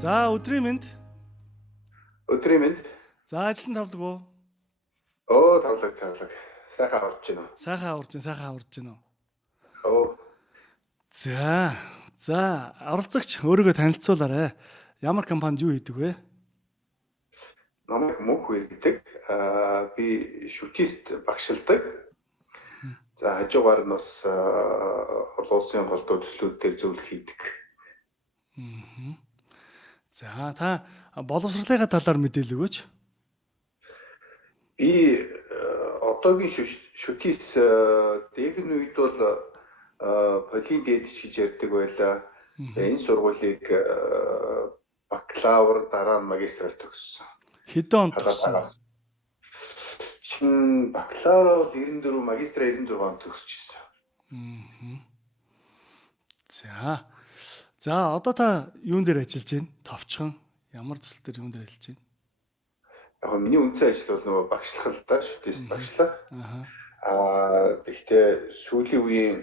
За өдрийн мэнд. Өдрийн мэнд. За ажил нь тавлаг уу? Тавлаг. Сайхан аварч байна уу? Сайхан аварч байна Оо. уу? За оролцогч өөрийгөө танилцуулаарай. Ямар компанид юу хийдэг вэ? Намайг Мөнхбаяр гэдэг. Би шүтист багшилдаг. За хажуугаар нь бас олон улсын голдуу төслүүдээр зөвлөх хийдэг. За та боловсролынхаа талаар мэдээлэл өгөөч. Би одоогийн шүтис дээхэн үед бол полин дээдч гэж ярьдаг байлаа. За энэ сургуулийг бакалавр дараа нь магистраар төгссөн. Хэдэн онд төгссөн? Бакалавр 94, магистра 96 онд төгсчихсэн. За одоо та юун дээр ажиллаж байна? Товчхон ямар зүйл дээр юун дээр ажиллаж байна? Яг миний үндсэн ажил бол нөгөө багшлах л да, шүтээс багшлах. Гэхдээ сүүлийн үеийн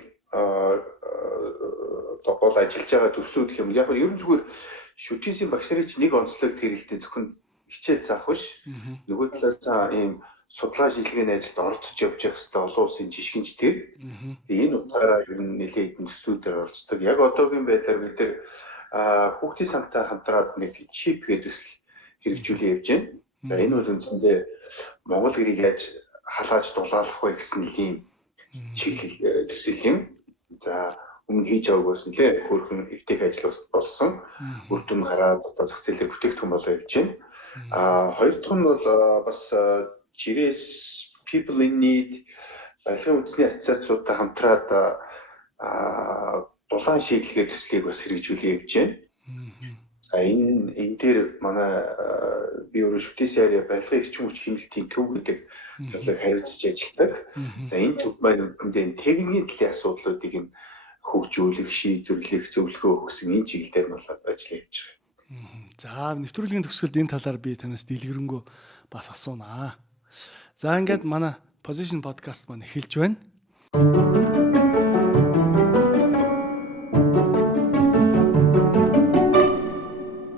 гол ажиллаж байгаа төслүүд гэх юм. Яг нь ерөн зүгээр шүтээсийн багш нарын чинь нэг онцлог тэрэлтэй зөвхөн хичээл заах биш. Нөгөө талаас ийм судалгаа шилжээний ажилд оролцож явж байх хэвээр олон улсын жишгэнчдэр энэ утгаараа ер нь нэлээд хэдэн төслүүдээр оролцдог. Яг одоогийн байдлаар бид нэр хүүхдийн сантай хамтраад нэг чип гэдэг төсөл хэрэгжүүлээ явж байна. За энэ бол үндсэндээ Монгол хэрийг яаж халааж дулаалах вэ гэсэн нэг юм чиглэл төсөл юм. За өмнө хийж аваагаас нэлээ хөөрхөн эвтэх ажил болсон. Үр дүн хараад одоо зах зээлээр бүтээгдэхүүн болоо явж байна. Хоёр дахь нь бол бас жирээс people in need барилгын үндэсний ассоциацуудтай хамтраад дулаан шийдлэгээ төслийг бас хэрэгжүүлээ явж байна. За энэ дээр манай би өөрөө шүтээс яарь барилгын эрчим хүч хэмнэлтийн төв гэдэг төлөв хариуцж ажилладаг. За энэ төв маань үндсэндээ техникийн талын асуудлуудыг нь хөгжүүлэх, шийдвэрлэх, зөвлөхөө өгсөн энэ чиглэлээр бол ажиллаж явж байгаа. За нэвтрүүлгийн төгсгөлд энэ талаар би танаас дэлгэрэнгүй бас асуунаа. За ингээд манай Position podcast маань эхэлж байна.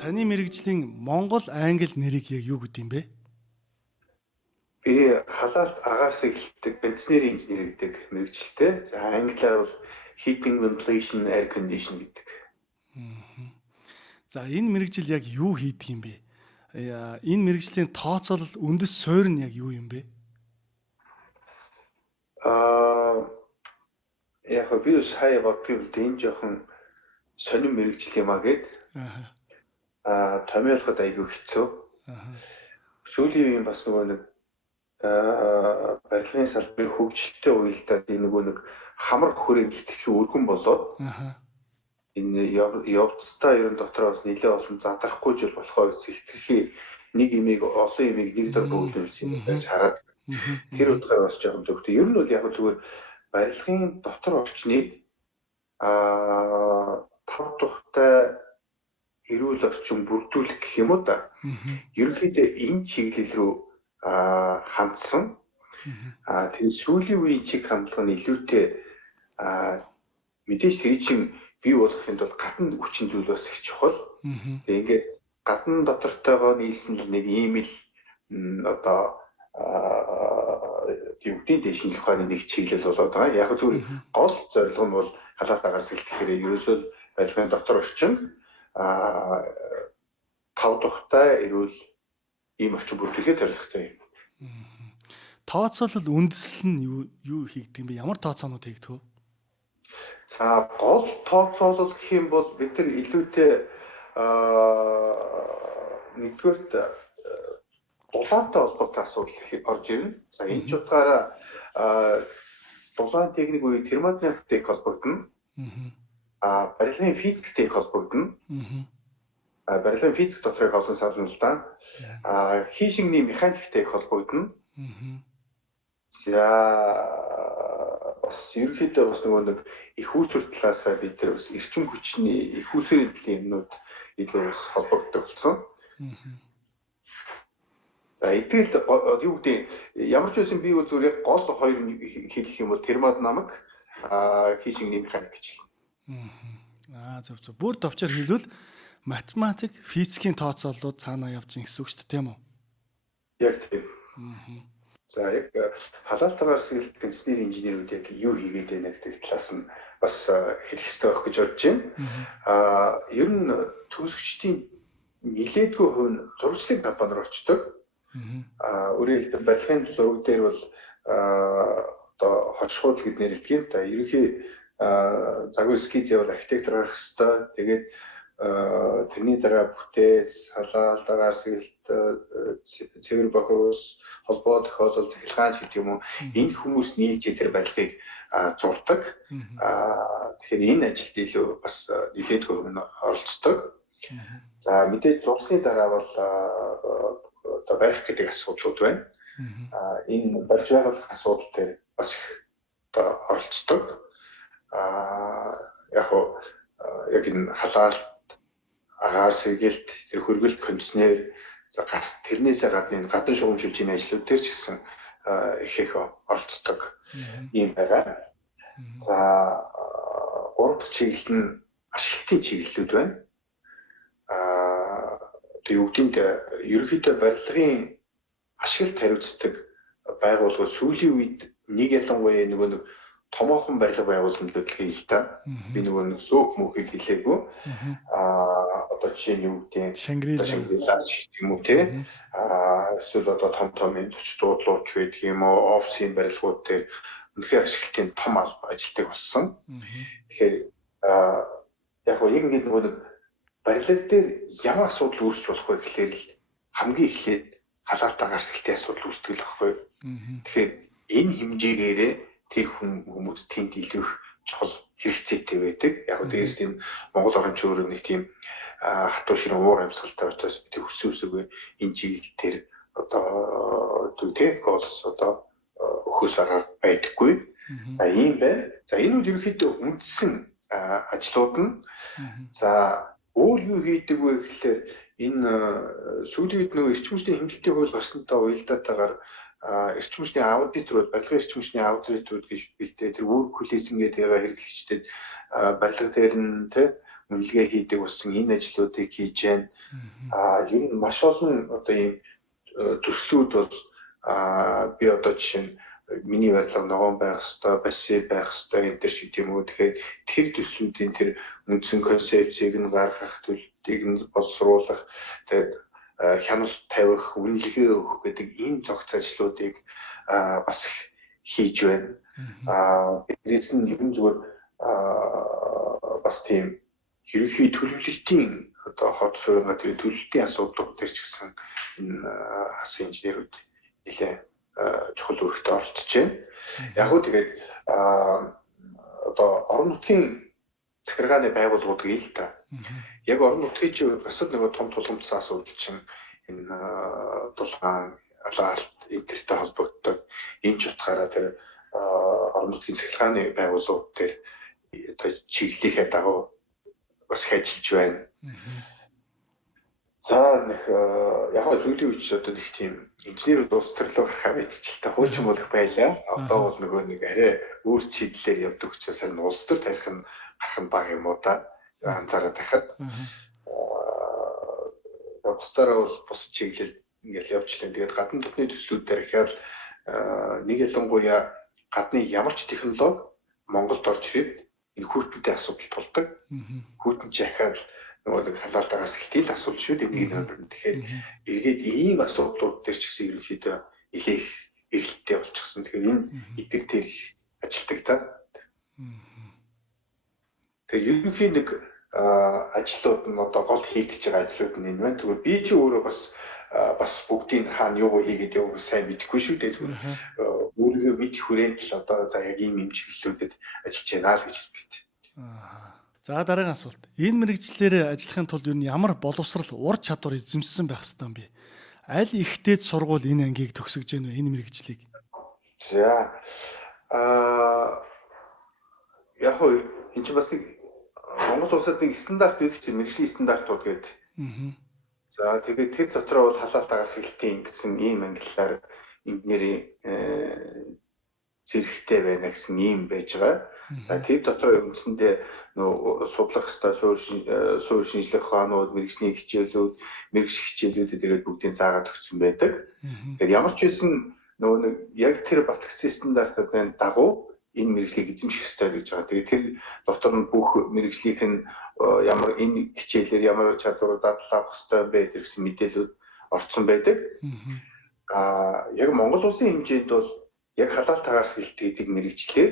Таны мэргэжлийн Монгол англи нэрийг яг юу гэдэг юм бэ? Би Халаалт Агаар Сэлгэлтийн бензинерийн инженер гэдэг мэргэжилтэй. За англиар бол heating, ventilation, air condition гэдэг. За энэ мэргэжил яг юу хийдэг юм бэ? Энэ мэргэжлийн тооцоолол үндэс суурь нь яг юу юм бэ? Яг би сая бодвол энэ жоохон сонин мэргэжил юм аа гэд. Томьёолоход айгүй хэцүү. Сүүлийн үеийн бас нөгөө нэг барилгын салбарын хөгжилтэй уялдаад энэ нөгөө нэг хамар хүрээнд хитрхи өргөн болоод энэ явцтай ерөн дотроо бас нэлээд олон задрахгүй жил болохоор хитрхи нэг имийг олон имийг нэг дор бөлүүлсэн юм байж хараад тэр утгаараа бас жоохон төвхтэй. Ер нь бол яг зүгээр барилгын дотор орчныг тав тухтай эрүүл орчин бүрдүүлэх гэх юм уу да. Ерөнхийдөө энэ чиглэл рүү хандсан. Тэгээд сүүлийн үеийн чиг хандлага нь илүүтэй мэдээж тэр чинь бий болохын тулд гадна хүчин зүйл бас их чухал. Тэгээд гадна дотортойгоо нийлсэн л нэг ийм л одоо төвдийн дэшинх ухааны нэг чиглэл болоод байгаа. Яг зүгээр гол зорилго нь бол халаалт агаар сэлгэхээр ерөөсөө барилгын дотор орчин тав тухтай эрүүл ийм орчин бүрдүүлэхэд зорилготой юм. Тооцоолол үндэслэл нь юу хийгдэг юм бэ? Ямар тооцоонууд хийгдэг вэ? За гол тооцоолол гэх юм бол бид нар илүүтэй нэгдүгээрт дулаантай холбоотой асуудал орж ирнэ. За энэ ч утгаараа дулаан техник буюу термодинамиктэй холбогдно. Барилгын физиктэй холбогдно. Барилгын физик доторыг олон сална л да. Хийшигний механиктэй холбогдно. За бас ерөнхийдөө бас нөгөө нэг их үүсвэр талаасаа бид нар бас эрчим хүчний их үүсвэрийн төлөв юмнууд илүү бас холбогддог болсон. За эдгээр юу гэдэг ямар ч байсан би зүгээр яг гол хоёр нь хэлэх юм бол термодинамик, хийшигний механик гэж. Зөв. Бүр товчоор хэлвэл математик, физикийн тооцооллууд цаанаа явж ин гэсэн үг шүү дээ, тийм үү? Яг тийм. За яг халаалт агаар сэлгэлтийн инженер инженерүүд яг юу хийгээд байна гэдэг талаас нь бас хэлэх хэрэгтэй байх гэж бодож байна. Ер нь төгсөгчдийн нэлээдгүй хувь нь зурагчлалын компаниар очдог. Өөрөөр хэлбэл барилгын зураг дээр бол одоо хожихууд гэд нэрлэдэг юм да. Ерөнхий загвар эскиз явал архитектор гарах хэрэгтэй. Тэгээд тэрний дараа бүтээс, халаалт агаар сэлгэлт, цэвэр бохирус, холбоо тохиолдол, цахилгаан гэдэг юм уу. Энэ хүмүүс нийлж тэр барилгыг зурдаг. Тэгэхээр энэ ажилд илүү бас нэлээдгүй хувь нь оролцдог. За мэдээж зурсны дараа бол одоо барих гэдэг асуудлууд байна. Энэ барьж байгуулах асуудал дээр бас их одоо оролцдог. Яг энэ халаалт агаар сэлгэлт, тэр хөргөл кондиционер, за газ тэрнээсээ гадна гадна шугамжуулжийн ажлууд дээр ч гэсэн их оролцдог юм байгаа. За гурав дахь чиглэл нь ашиглалтын чиглэлүүд байна. Тэгээ үгдийнд ерөнхийдөө барилгын ашиглалт хариуцдаг байгууллагууд сүүлийн үед нэг ялангуяа нэг томоохон барилга байгууламжууд л хэл та. Би нэг сөөг мөхийг хэлээгүй. Одоо жишээ нь юу гэдэг Шангрилаач юм уу те. Эсвэл одоо том энэ зочд дуудлууч байдаг юм уу, офисын барилгууд дээр үнэхээр ашиглалтын том ажилтдаг болсон. Тэгэхээр яг нэг барилга дээр ямар асуудал үүсч болох вэ гэхээр л хамгийн эхлээд халаалт агаар сэлгэлтийн асуудал үүсдэг л байхгүй. Тэгэхээр энэ хэмжээгээрээ тэр хүмүүс тэнд илүү их чухал хэрэгцээтэй байдаг. Яг дээрээс энэ Монгол орчин өөрөө нэг тийм хатуу ширэн уур амьсгалтай учраас бид өсөөсөө энэ чиглэл дээр одоо түүтэй голс одоо өхөөс аргаар байдаггүй. За ийм байна. За энэ үл ерөнхийдөө үндсэн ажлууд нь за өөр юу хийдэг вэ гэхэлэр энэ сүүлийн үед нөгөө эрчим хүчний хэмнэлтийн хууль гарсантай уялдаатайгаар эрчим хүчний аудиторууд, барилгын эрчим хүчний аудиторууд гэж бэлдээ тэр work release гэдэг хэрэглэгчдэд барилга дээр нь үнэлгээ хийдэг болсон энэ ажлуудыг хийж байна. Ер нь маш олон одоо ийм төслүүд бол би одоо жишээ нь миний барилга ногоон байх хэвээр, бассейн байх хэвээр энэ төр шиг юм уу. Тэгэхээр тэр төслүүдийн тэр үндсэн концепцийг нь гаргах, төлөвлөлтийг нь боловсруулах, тэгээд хяналт тавих, үнэлгээ өгөх гэдэг энэ зохиц ажлуудыг бас хийж байна. Дээрээс нь ер нь зүгээр бас тийм ерөнхий төлөвлөлтийн одоо хот суурин газрын төлөвлөлтийн асуудлууд төр ч гэсэн энэ хасан инженерүүд нэлээ чухал үүрэгт оролцож байна. Яг уу тэгээд одоо орон нутгийн захиргааны байгууллагууд гээл та. Яг орон нутгийн чи бас нэг том тулгымцсан асуудал чинь энэ дулгаан, алаалт, интернеттэй холбогддог энэ ч утгаараа тэр орон нутгийн захиргааны байгууллагууд дээр одоо чиглэлийнхээ дагуу бас ажиллаж байна. За нэг яг сүүлийн үед одоо нэг тийм инженерүүд улс төрлөөр хавьяцчлаа хуучин болох байлаа. Одоо бол нөгөө нэг арай өөр чиглэлээр явдаг учраас харин улс төр тарих нь гарах нь бага юм уу та анзаараад байхад. Бусдаараа бол бус чиглэл ингээл явж лээ. Тэгээд гадны төсний төслүүд дээр ихэл нэг ялангуяа гадны ямар ч технологи Монголд орж ирээд энэ хүйтэнтэй асуудал тулдаг. Хүйтэн жахаад нөгөө халаалт агаар сэлгэлтийн асуудал шүү дээ нэг нөмөр. Тэгэхээр эргээд ийм асуудлууд дээр ч гэсэн ерөнхийдөө их эргэлттэй болчихсон. Тэгэхээр энэ эдгээр дээр их ажилтдаг та. Тэгэхээр ерөнхийн нэг ажлууд нь одоо гол хийгдэж байгаа ажлууд нь энэ байна. Тэгвэл би чи өөрөө бас бүгдийг хаана юу хийгээд явах сайн мэдэхгүй шүү дээ. Тэгвэл өөрийгөө мэдэх хүрээнд л одоо за яг ийм чиглэлүүдэд ажиллаж байна л гэж хэлдэг. За дараагийн асуулт. Энэ мэрэгчлэлээр ажиллахын тулд юу ямар боловсрал, ур чадвар эзэмшсэн байх ёстой юм бэ? Аль ихтэйд сургууль энэ ангийг төгсөж гэнэ вэ энэ мэрэгчлийг? За яг хөө энэ ч бас нэг Монгол улсад нэг стандарт байдаг чинь мэрэгжлийн стандартууд гэдэг. За тэгээд тэр дотроо бол халаалт агаар сэлгэлтийн гэсэн ийм ангиллаар инженерийн зэрэгтэй байна гэсэн ийм байж байгаа. За тэр дотор үндсэндээ нөө судлах ёстой суурь шинжлэх ухаанууд, мэрэгжлийн хичээлүүд, мэрэгч хичээлүүдэд тэгээд бүгдийг заагаад өгсөн байдаг. Тэгэхээр ямар ч байсан нөгөө нэг яг тэр батгцсан стандартуудын дагуу энэ мэрэгжлийг эзэмших ёстой гэж байгаа. Тэгээд тэр дотор нь бүх мэрэгжлийнх нь ямар энэ хичээлээр ямар чадварууд дадлах ёстой бэ гэсэн мэдээлүүд орцсон байдаг. Яг Монгол улсын хэмжээнд бол яг халаалт агаар сэлгэлт гэдэг мэрэгчлэр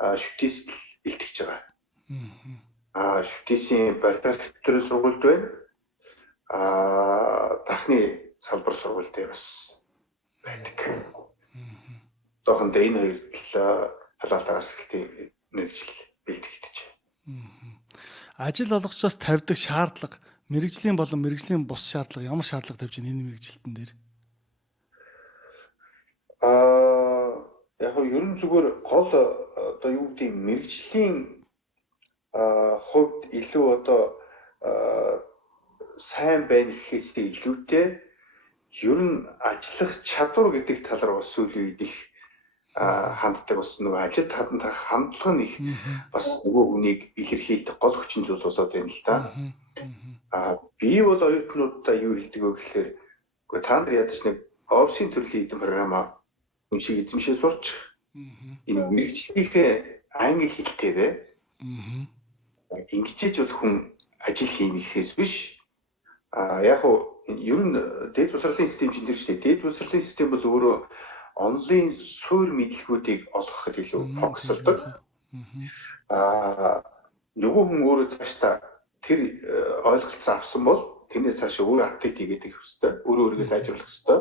шүтээсэл илтгэж байгаа. Шүтээсийн барьдаг хэвтэрийн сургуульд байна. Дахны салбар сургууль дээр бас байдаг. Одоохондоо энэ хоёр халаалт агаар сэлгэлтийн мэрэгжил бэлтгэж байна. Ажил олгочоос тавьдаг шаардлага, мэрэгжлийн болон мэрэгжлийн бус шаардлага ямар шаардлага тавьж байна энэ мэрэгжилтэн дээр? Яг нь ерөн зүгээр гол одоо юу гэдэг мэрэгжлийн хувьд илүү одоо сайн байна гэхээс илүүтэй ер нь ажиллах чадвар гэдэг тал руу сүүлийн үед их ханддаг бас нөгөө ажил хадантах хандлага нь их бас нөгөө хүнийг илэрхийлдэг гол хүчин зүйл болоод байна л да. Би бол оюутнуудаа юу хэлдэг вэ гэхээр үгүй та нар ядаж нэг офисын төрлийн эдэн програма үншиг эзэмшээ сурч энэ мэрэгжлийнхээ англи хэлтэйгээ ингэжээж бол хүн ажил хийнэ гэхээс биш. Яг уу ер нь дээд боловсролын систем чинь тэр шүү дээ. Дээд боловсролын систем бол өөрөө онлайн суурь мэдлэгүүдийг олгоход илүү фокусолдог. Нөгөө хүн өөрөө цаашдаа тэр ойлголцоо авсан бол тэрнээс цаашаа өөрөө апдейт хийгээд ирэх хэрэгтэй. Өөрийгөө сайжруулах хэрэгтэй.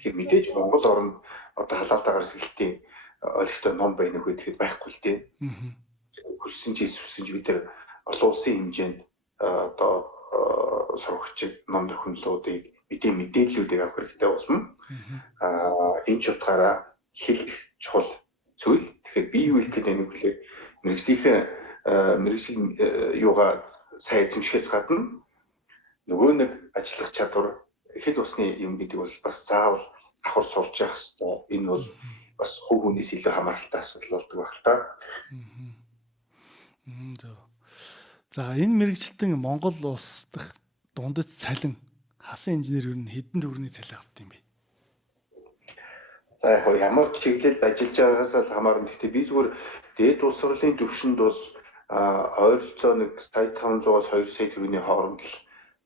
Тэгэхээр мэдээж Монгол орнд одоо халаалт агаар сэлгэлтийн ойлгохтой ном байна уу гэхэд байхгүй л дээ. Хүссэн ч эсвэл бид нар олон улсын хэмжээнд одоо сурагчид ном зохиолуудыг мэдээллүүдийг авах хэрэгтэй болно. Энэ ч утгаараа хэлэх чухал зүйл. Тэгэхээр би юу хэлэх гээд байна вэ гэхээр мэрэгжлийн юугаа сайн эзэмшихээс гадна нөгөө нэг ажиллах чадвар хэд усны юм гэдэг бол бас заавал давхар сурч явах хэрэгтэй. Энэ бол бас хувь хүнээс илүү хамааралтай асуудал болдог байх л та. За энэ мэрэгжилтэн Монгол улс дахь дундад цалин хасан инженер юу хэдэн төгрөгийн цалин авт юм бэ? За яг ямар чиглэлд ажиллаж байгаагаас л хамаарна. Гэхдээ би зүгээр дээд улс орлын төвшөнд бол ойролцоо нэг сая 500-аас 2 сая төгрөгийн хооронд л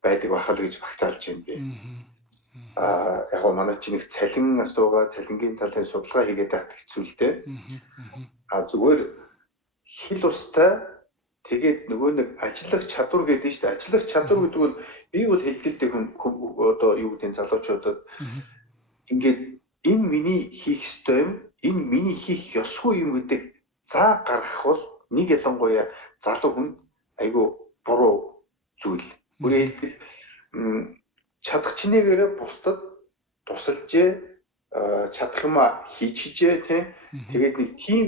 байдаг бахал гэж багцаалж байна би. Яг манай чинь нэг цалин асуугаа, цалингийн талын судалгаа хийгээд байх хэцүү л дээ. Зүгээр хил устай тэгээд нөгөө нэг ажиллах чадвар гэдэг нь шүү дээ. Ажиллах чадвар гэдэг нь би бол хэлтгэлтэй хүн одоо юу гэдэг залуучуудад ингээд энэ миний хийх ёстой юм, энэ миний хийх ёсгүй юм гэдэг заа гаргах бол нэг ялангуяа залуу хүн айгүй буруу зүйл. Өөрөөр хэлбэл чадах чинээгээр бусдад тусалж чадах юм хийчихжээ тийм. Тэгээд нэг тийм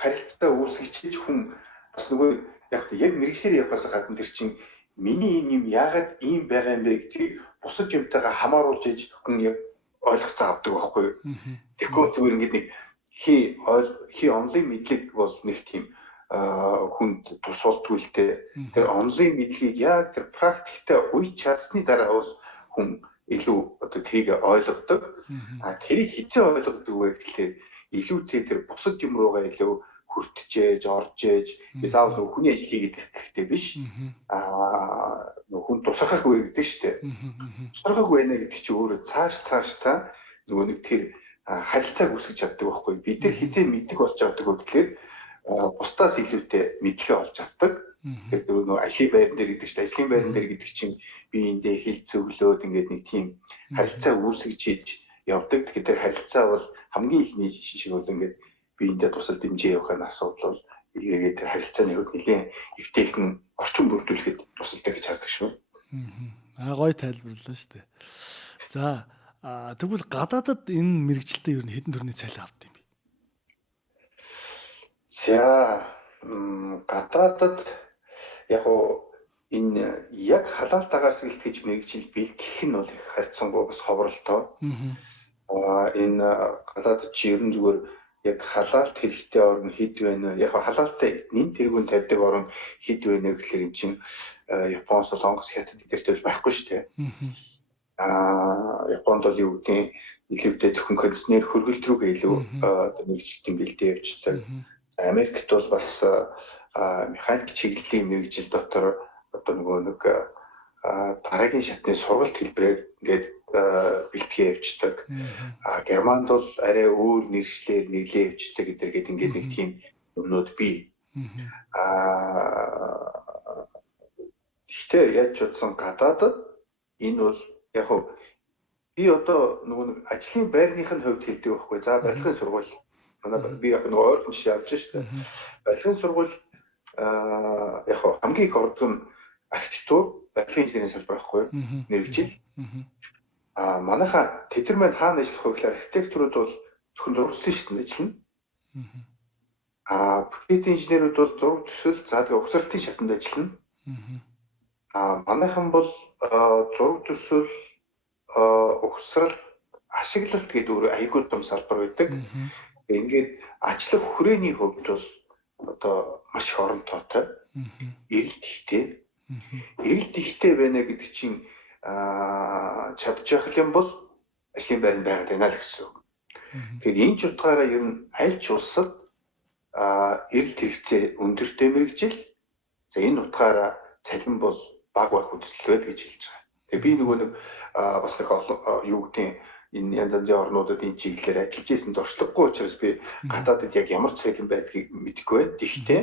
харилцаа үүсгэж хүн бас нөгөө яг мэрэгчлэр явахаас гадна тэр чинь миний энэ юм яагаад ийм байгаа юм бэ гэдгийг бусад юмтайгаа хамааруулж иж хүн яг ойлгох цаа авдаг байхгүй юу. Тэгэхгүй зүгээр ингээд нэг хий онлайн мэдлэг бол нэг тийм хүнд тусалдгүй л дээ. Тэр онлайн мэдлэгийг яг тэр практиктэй үе чадсны дараа бол хүн илүү одоо тэрийг ойлгодог. Тэрийг хэзээ ойлгодог вэ гэхлээр илүүтэй тэр бусад юм руугаа илүү хүртжээж, оржээж, заавал хүний ажил хийгээд их гэхдээ биш. Хүн тусахаагүй гэдэг шүү дээ. Тусахаагүй байна гэдэг чинь өөрөө цааш та нөгөө нэг тэр харилцааг үүсгэж чаддаг байхгүй. Бид нар хизээ мэддэг болж авдаг гэхлээр бусдаас илүүтэй мэдлэгээ олж авдаг. Тэгэхээр нөгөө ажлын байран дээр гэдэг чинь ажлын байран дээр гэдэг чинь биеиндээ хил зөвлөөд ингээд нэг тийм харилцаа үүсгэж хийж явдаг. Тэгэхээр тэр харилцаа бол хамгийн ихний шиг бол ингээд биеиндээ тусал дэмжиж явахын асуудал бол эргээд тэр харилцааны хувьд нэлээд эвтэйхэн орчин бүрдүүлэхэд тусалдаг гэж хардаг шүү. Гоё тайлбарлалаа шүү дээ. За тэгвэл гадаадад энэ мэрэгчлэлтэй ер нь хэдэн төгрөгийн цалин авд юм бэ? За гадаадад яг энэ яг халаалт агаар сэлгэлт гэж мэрэгжил бэлтгэх нь бол их харьцангуй бас ховролтой. Энэ гадаадад чи ер нь зүгээр яг халаалт хэрэгтэй орн хэд байна вэ? Яг халаалттай нэн тэргүүн тавьдаг орн хэд байна гэхэлэр эн чинь Япон, Солонгос, Хятад эдэртэй байхгүй шүү дээ. Японд бол юу гэдэг илүүтэй зөвхөн кондиционер хөргөлт рүүгээ илүү мэрэгжилтийн бэлдээ явьждаг. Америкт бол бас механик чиглэлийн мэрэгжил дотор одоо нэг дараагийн шатны сургалт хэлбэрээр ингээд бэлтгээ явьждаг. Германд бол арай өөр нэршлэр нэглээ явьждаг гэдэргээд ингээд нэг тийм юмнууд бий. Гэхдээ яаж ч утсан гадаадд энэ бол яг хөө би одоо нэг ажлын байрных нь хувьд хэлдэг байхгүй. За барилгын сургууль. Манай би яг нэг ойрхон жишээ авч шүү дээ. Барилгын сургууль яг хөө хамгийн их ордог нь архитектур, барилгын инженерийн салбар байхгүй. Мэргэжил. Манайха тэд нар хаана ажиллах вэ гэхээр архитектурууд бол зөвхөн зурагчлалын шатнд ажиллана. Бүтээц инженерүүд бол зураг төсөл, за тэгээ угсралтын шатнд ажиллана. Манайхан бол зураг төсөл, угсрал, ашиглалт гэдэг өөр айгуу том салбар байдаг. Ингээд ажлах хүрээний хувьд бол одоо маш их орон тоотой. Эрэлт ихтэй. Эрэлт ихтэй байна гэдэг чинь чадж явах юм бол ажлын байранд байгаад байна л гэсэн үг. Тэгэхээр энэ ч утгаараа ер нь аль ч улсад эрэлт хэрэгцээ өндөртэй мэрэгжил. За энэ утгаараа цалин бол бага байх үзэлтэй гэж хэлж байгаа. Тэгээ би нөгөө нэг бас нэг юу гэдэг энэ янз янзын орнуудад энэ чиглэлээр ажиллаж ирсэн дуршлаггүй учраас би гадаадд яг ямар цалин байдгийг мэдэхгүй байна. Гэхдээ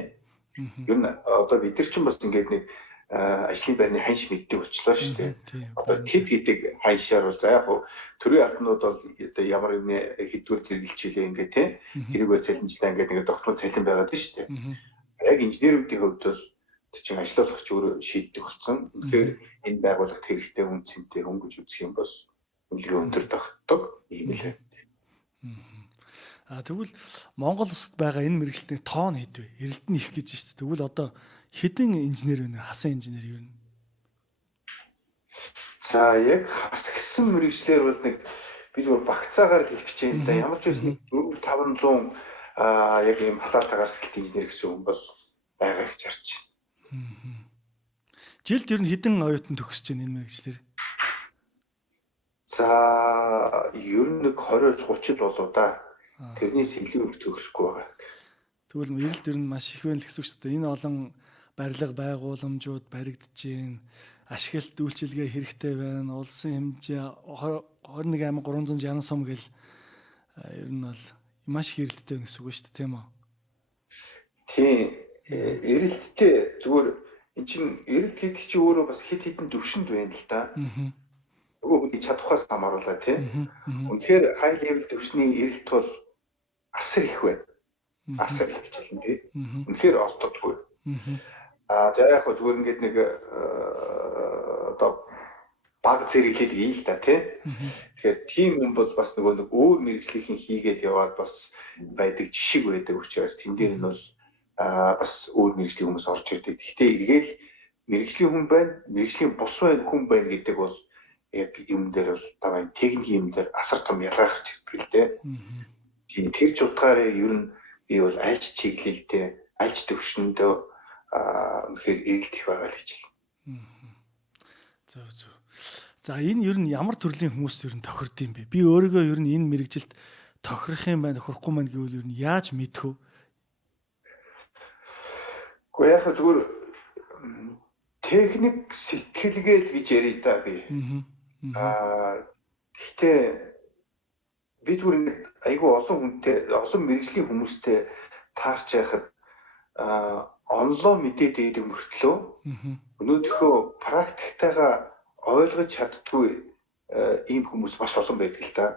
ер нь одоо бид нар ч бас ингээд нэг ажлын байрны ханш мэддэг болчихлоо шүү дээ. Одоо тэд гэдэг ханшаар бол за яг хуу төрийн албанууд бол одоо ямар нэг хэдвэр зэрэглэлчилээ ингээд тийм хэрэгөө цалинжлаа ингээд нэг докторын цалин байгаад шүү дээ. Яг инженеруудын хувьд бол чинь ажилуулгач өөрөө шийддэг болсон. Тэгэхээр энэ байгууллагт хэрэгтэй үн цэнтэй хөнгөж үзэх юм бол үнэлгээ өндөр тогтдог юм лээ. Тэгвэл Монгол улсад байгаа энэ мэргэжилтний тоон хэд вэ? Эрэлт нь их гэж байна шүү дээ. Тэгвэл одоо хэдэн инженер вэ? Хасан инженер юу вэ? За яг хасгсан мэргэжлэр бол нэг би зүгээр багцаагаар хэлэх гэж байна да. Ямар ч үс 400-500 яг ийм халаалт агаар сэлгэлтийн инженер гэсэн хүн бол байгаа гэж харж байна. Жилд ер нь хэдэн оюутан төгсөж байна энэ мэргэжлэр? За ер нь 20-30 болоо да. Тэрнээс илүү их төгсөхгүй байгаа. Тэгвэл эрэлт ер нь маш их байна л гэсэн үг шүү дээ. Энэ олон барилга байгууламжууд баригдаж байна. Ашиглалт үйлчилгээ хэрэгтэй байна. Улсын хэмжээ 21,360 сум гэл ер нь бол маш их эрэлттэй байна гэсэн үг шүү дээ, тийм үү? Тийм. Эрэлттэй зүгээр эн чинь эрэлт гэдэг чинь өөрөө бас хэд хэдэн төвшөнд байна л да. Нөгөө хүний чадхаас хамааруулаа тийм. Үнэхээр high level төвшний эрэлт бол асар их байна. Асар их гэж хэлнэ тий. Үнэхээр олддоггүй. За яг хөө зүгээр ингээд нэг одоо баг зэрэглэл ий л да тий. Тэгэхээр тийм юм бол бас нөгөө нэг өөр мэрэгжлийн хийгээд яваад бас байдаг жишг байдаг учраас тэн дээр нь бол бас өөр мэрэгжлийн хүмүүс орж ирдэг. Гэхдээ эргээл мэрэгжлийн хүн байна, мэрэгжлийн бус хүн байна гэдэг бол яг юм дээр бол тавай техник юм дээр асар том ялгаа гарч ирдэг л дээ. Тийм тэр ч утгаараа ер нь би бол альж чиглэлтэй, альж төвшөндөө үнэхээр эрэлт их байгаа л гэж байна. Зөв. За энэ ер нь ямар төрлийн хүмүүс ер нь тохирд юм бэ? Би өөрийгөө ер нь энэ мэрэгжилд тохирох юм байна, тохирохгүй маань гэвэл ер нь яаж мэдэх вэ? Гэхдээ яг зүгээр техник сэтгэлгээл гэж ярий да би. Гэхдээ би зүгээр ингээд айгүй олон хүнтэй, олон мэрэгжлийн хүмүүстэй таарч байхад онлоо мэдээд идэг мөртлөө өнөөдөхөө практиктайгаа ойлгож чаддгүй ийм хүмүүс маш олон байдаг л да.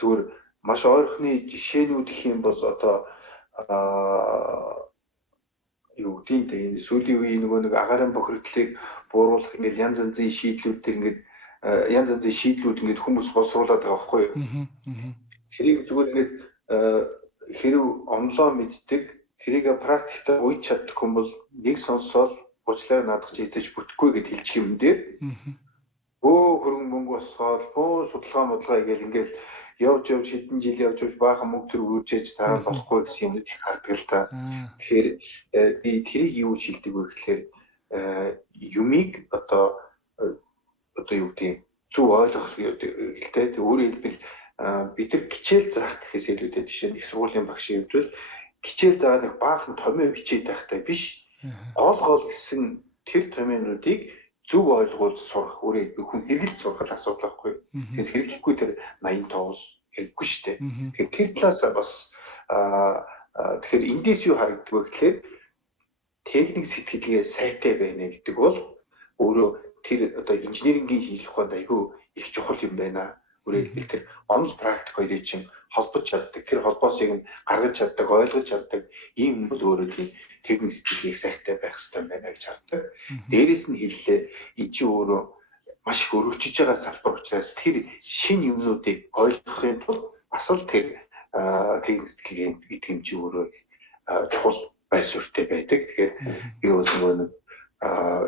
Зүгээр маш ойрхны жишээнүүд гэх юм бол одоо юу гэдэг энэ сүүлийн үеийн нөгөө нэг агаарын бохирдлыг бууруулах ингээд янз янзын шийдлүүд төр ингээд янз янзын шийдлүүд ингээд хүмүүс боловсруулад байгаа байхгүй юу? Тэрийг зүгээр ингээд хэрэг онлоо мэддэг, тэрийг практикта ууж чаддаг хүн бол нэг сонсоод уучлаарай наадах чи идэж бүтэхгүй гэд хэлчих юм дээр хөрөнгө мөнгө босгоод судалгаа модлгаа гээл ингээд явж хэдэн жил явж баахан мөнгө төр үржиж дараа нь болохгүй гэсэн юм их хардаг л та. Тэгэхээр би тэрийг юу хэлдэг вэ гэхээр юмыг одоо юу гэдэг зөв ойлгох хэрэгтэй. Өөрөөр хэлбэл бид нар хичээл заах гэхээс илүүтэй жишээ нь их сургуулийн багшийн хувьд хичээл заадаг нэг баахан томьёо бичээд байхтай биш. Гол гэсэн тэр томьёонуудыг зөв ойлгуулж сурах өөрөө хүн хэрэгэлж сурах асуудал байхгүй. Тэгээс хэрэглэхгүй тэр 80 тоол хэрэггүй шүү дээ. Тэгэхээр тэр талаасаа бас тэгэхээр эндээс юу харагддаг вэ гэхээр техник сэтгэлгээ сайтай байна гэдэг бол өөрөө тэр одоо инженерингийн шинжилгээ ухаанд айгүй их чухал юм байна. Өөрөөр тэр онл практик хоёрыг чинь холбож чаддаг, тэр холбоосыг нь гаргаж чаддаг, ойлгож чаддаг ийм бол өөрөө тийм техник сэтгэлгээг сайтай байх хэрэгтэй байна гэж хардаг. Дээрээс нь хэллээ энэ чинь өөрөө маш их өргөжж байгаа салбар учраас тэр шинэ юмнуудыг ойлгохын тулд бас л тэр техник сэтгэлгээ гэдэг юм чинь өөрөө чухал байсуртай байдаг. Тэгэхээр би бол нэг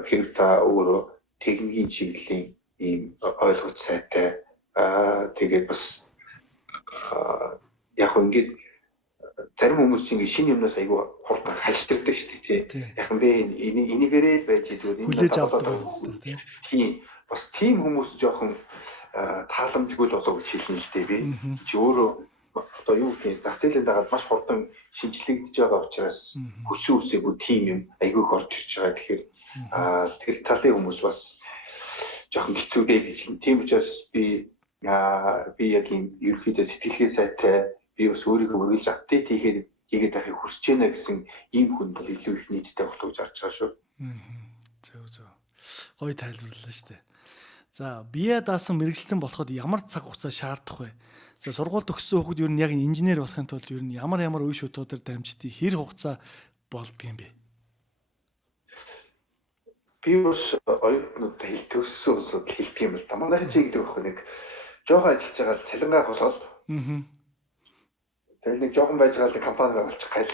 хэрэг та өөрөө техникийн чиглэлийн ийм ойлгож сайтай тэгээд бас яг ингээд зарим хүмүүс чинь шинэ юмнаас айгүй хурдан хальтардаг шүү дээ тий. Яг би энийгээрээ л байж идвэл энэ тийм бас тийм хүмүүс жоохон тааламжгүй л болов гэж хэлнэ л дээ би. Чи өөрөө одоо юу гэх зах зээлийн дагаад маш хурдан шинжлэгдэж байгаа учраас хүссэн үсээгүй тийм юм айгүй их орж ирж байгаа. Тэгэхээр тэр талын хүмүүс бас жоохон хэцүү дээ гэж. Тийм учраас би яг энэ ерөнхийдөө сэтгэлгээ сайтай би бас өөрийгөө үргэлж апдейт хийгээд байхыг хүсэж байна гэсэн ийм хүн бол илүү их нийттэй болов гэж харж байгаа шүү. Зөв. Гоё тайлбарлалаа шүү дээ. За, бие даасан мэрэгчлэн болоход ямар цаг хугацаа шаардах вэ? За, сургууль төгссөн хүүхэд ер нь яг инженер болохын тулд ер нь ямар үе шатуудаар дамжтыг хэр хугацаа болдго юм бэ? Би бас оюутнуудад төгссөн усуд хэлдэг юм л да. Манайх чи гэдэг байхгүй нэг жоохон ажиллаж байгаа цалингаа болоод тэгэл нэг жоохон байж байгаа л компани болчих гал.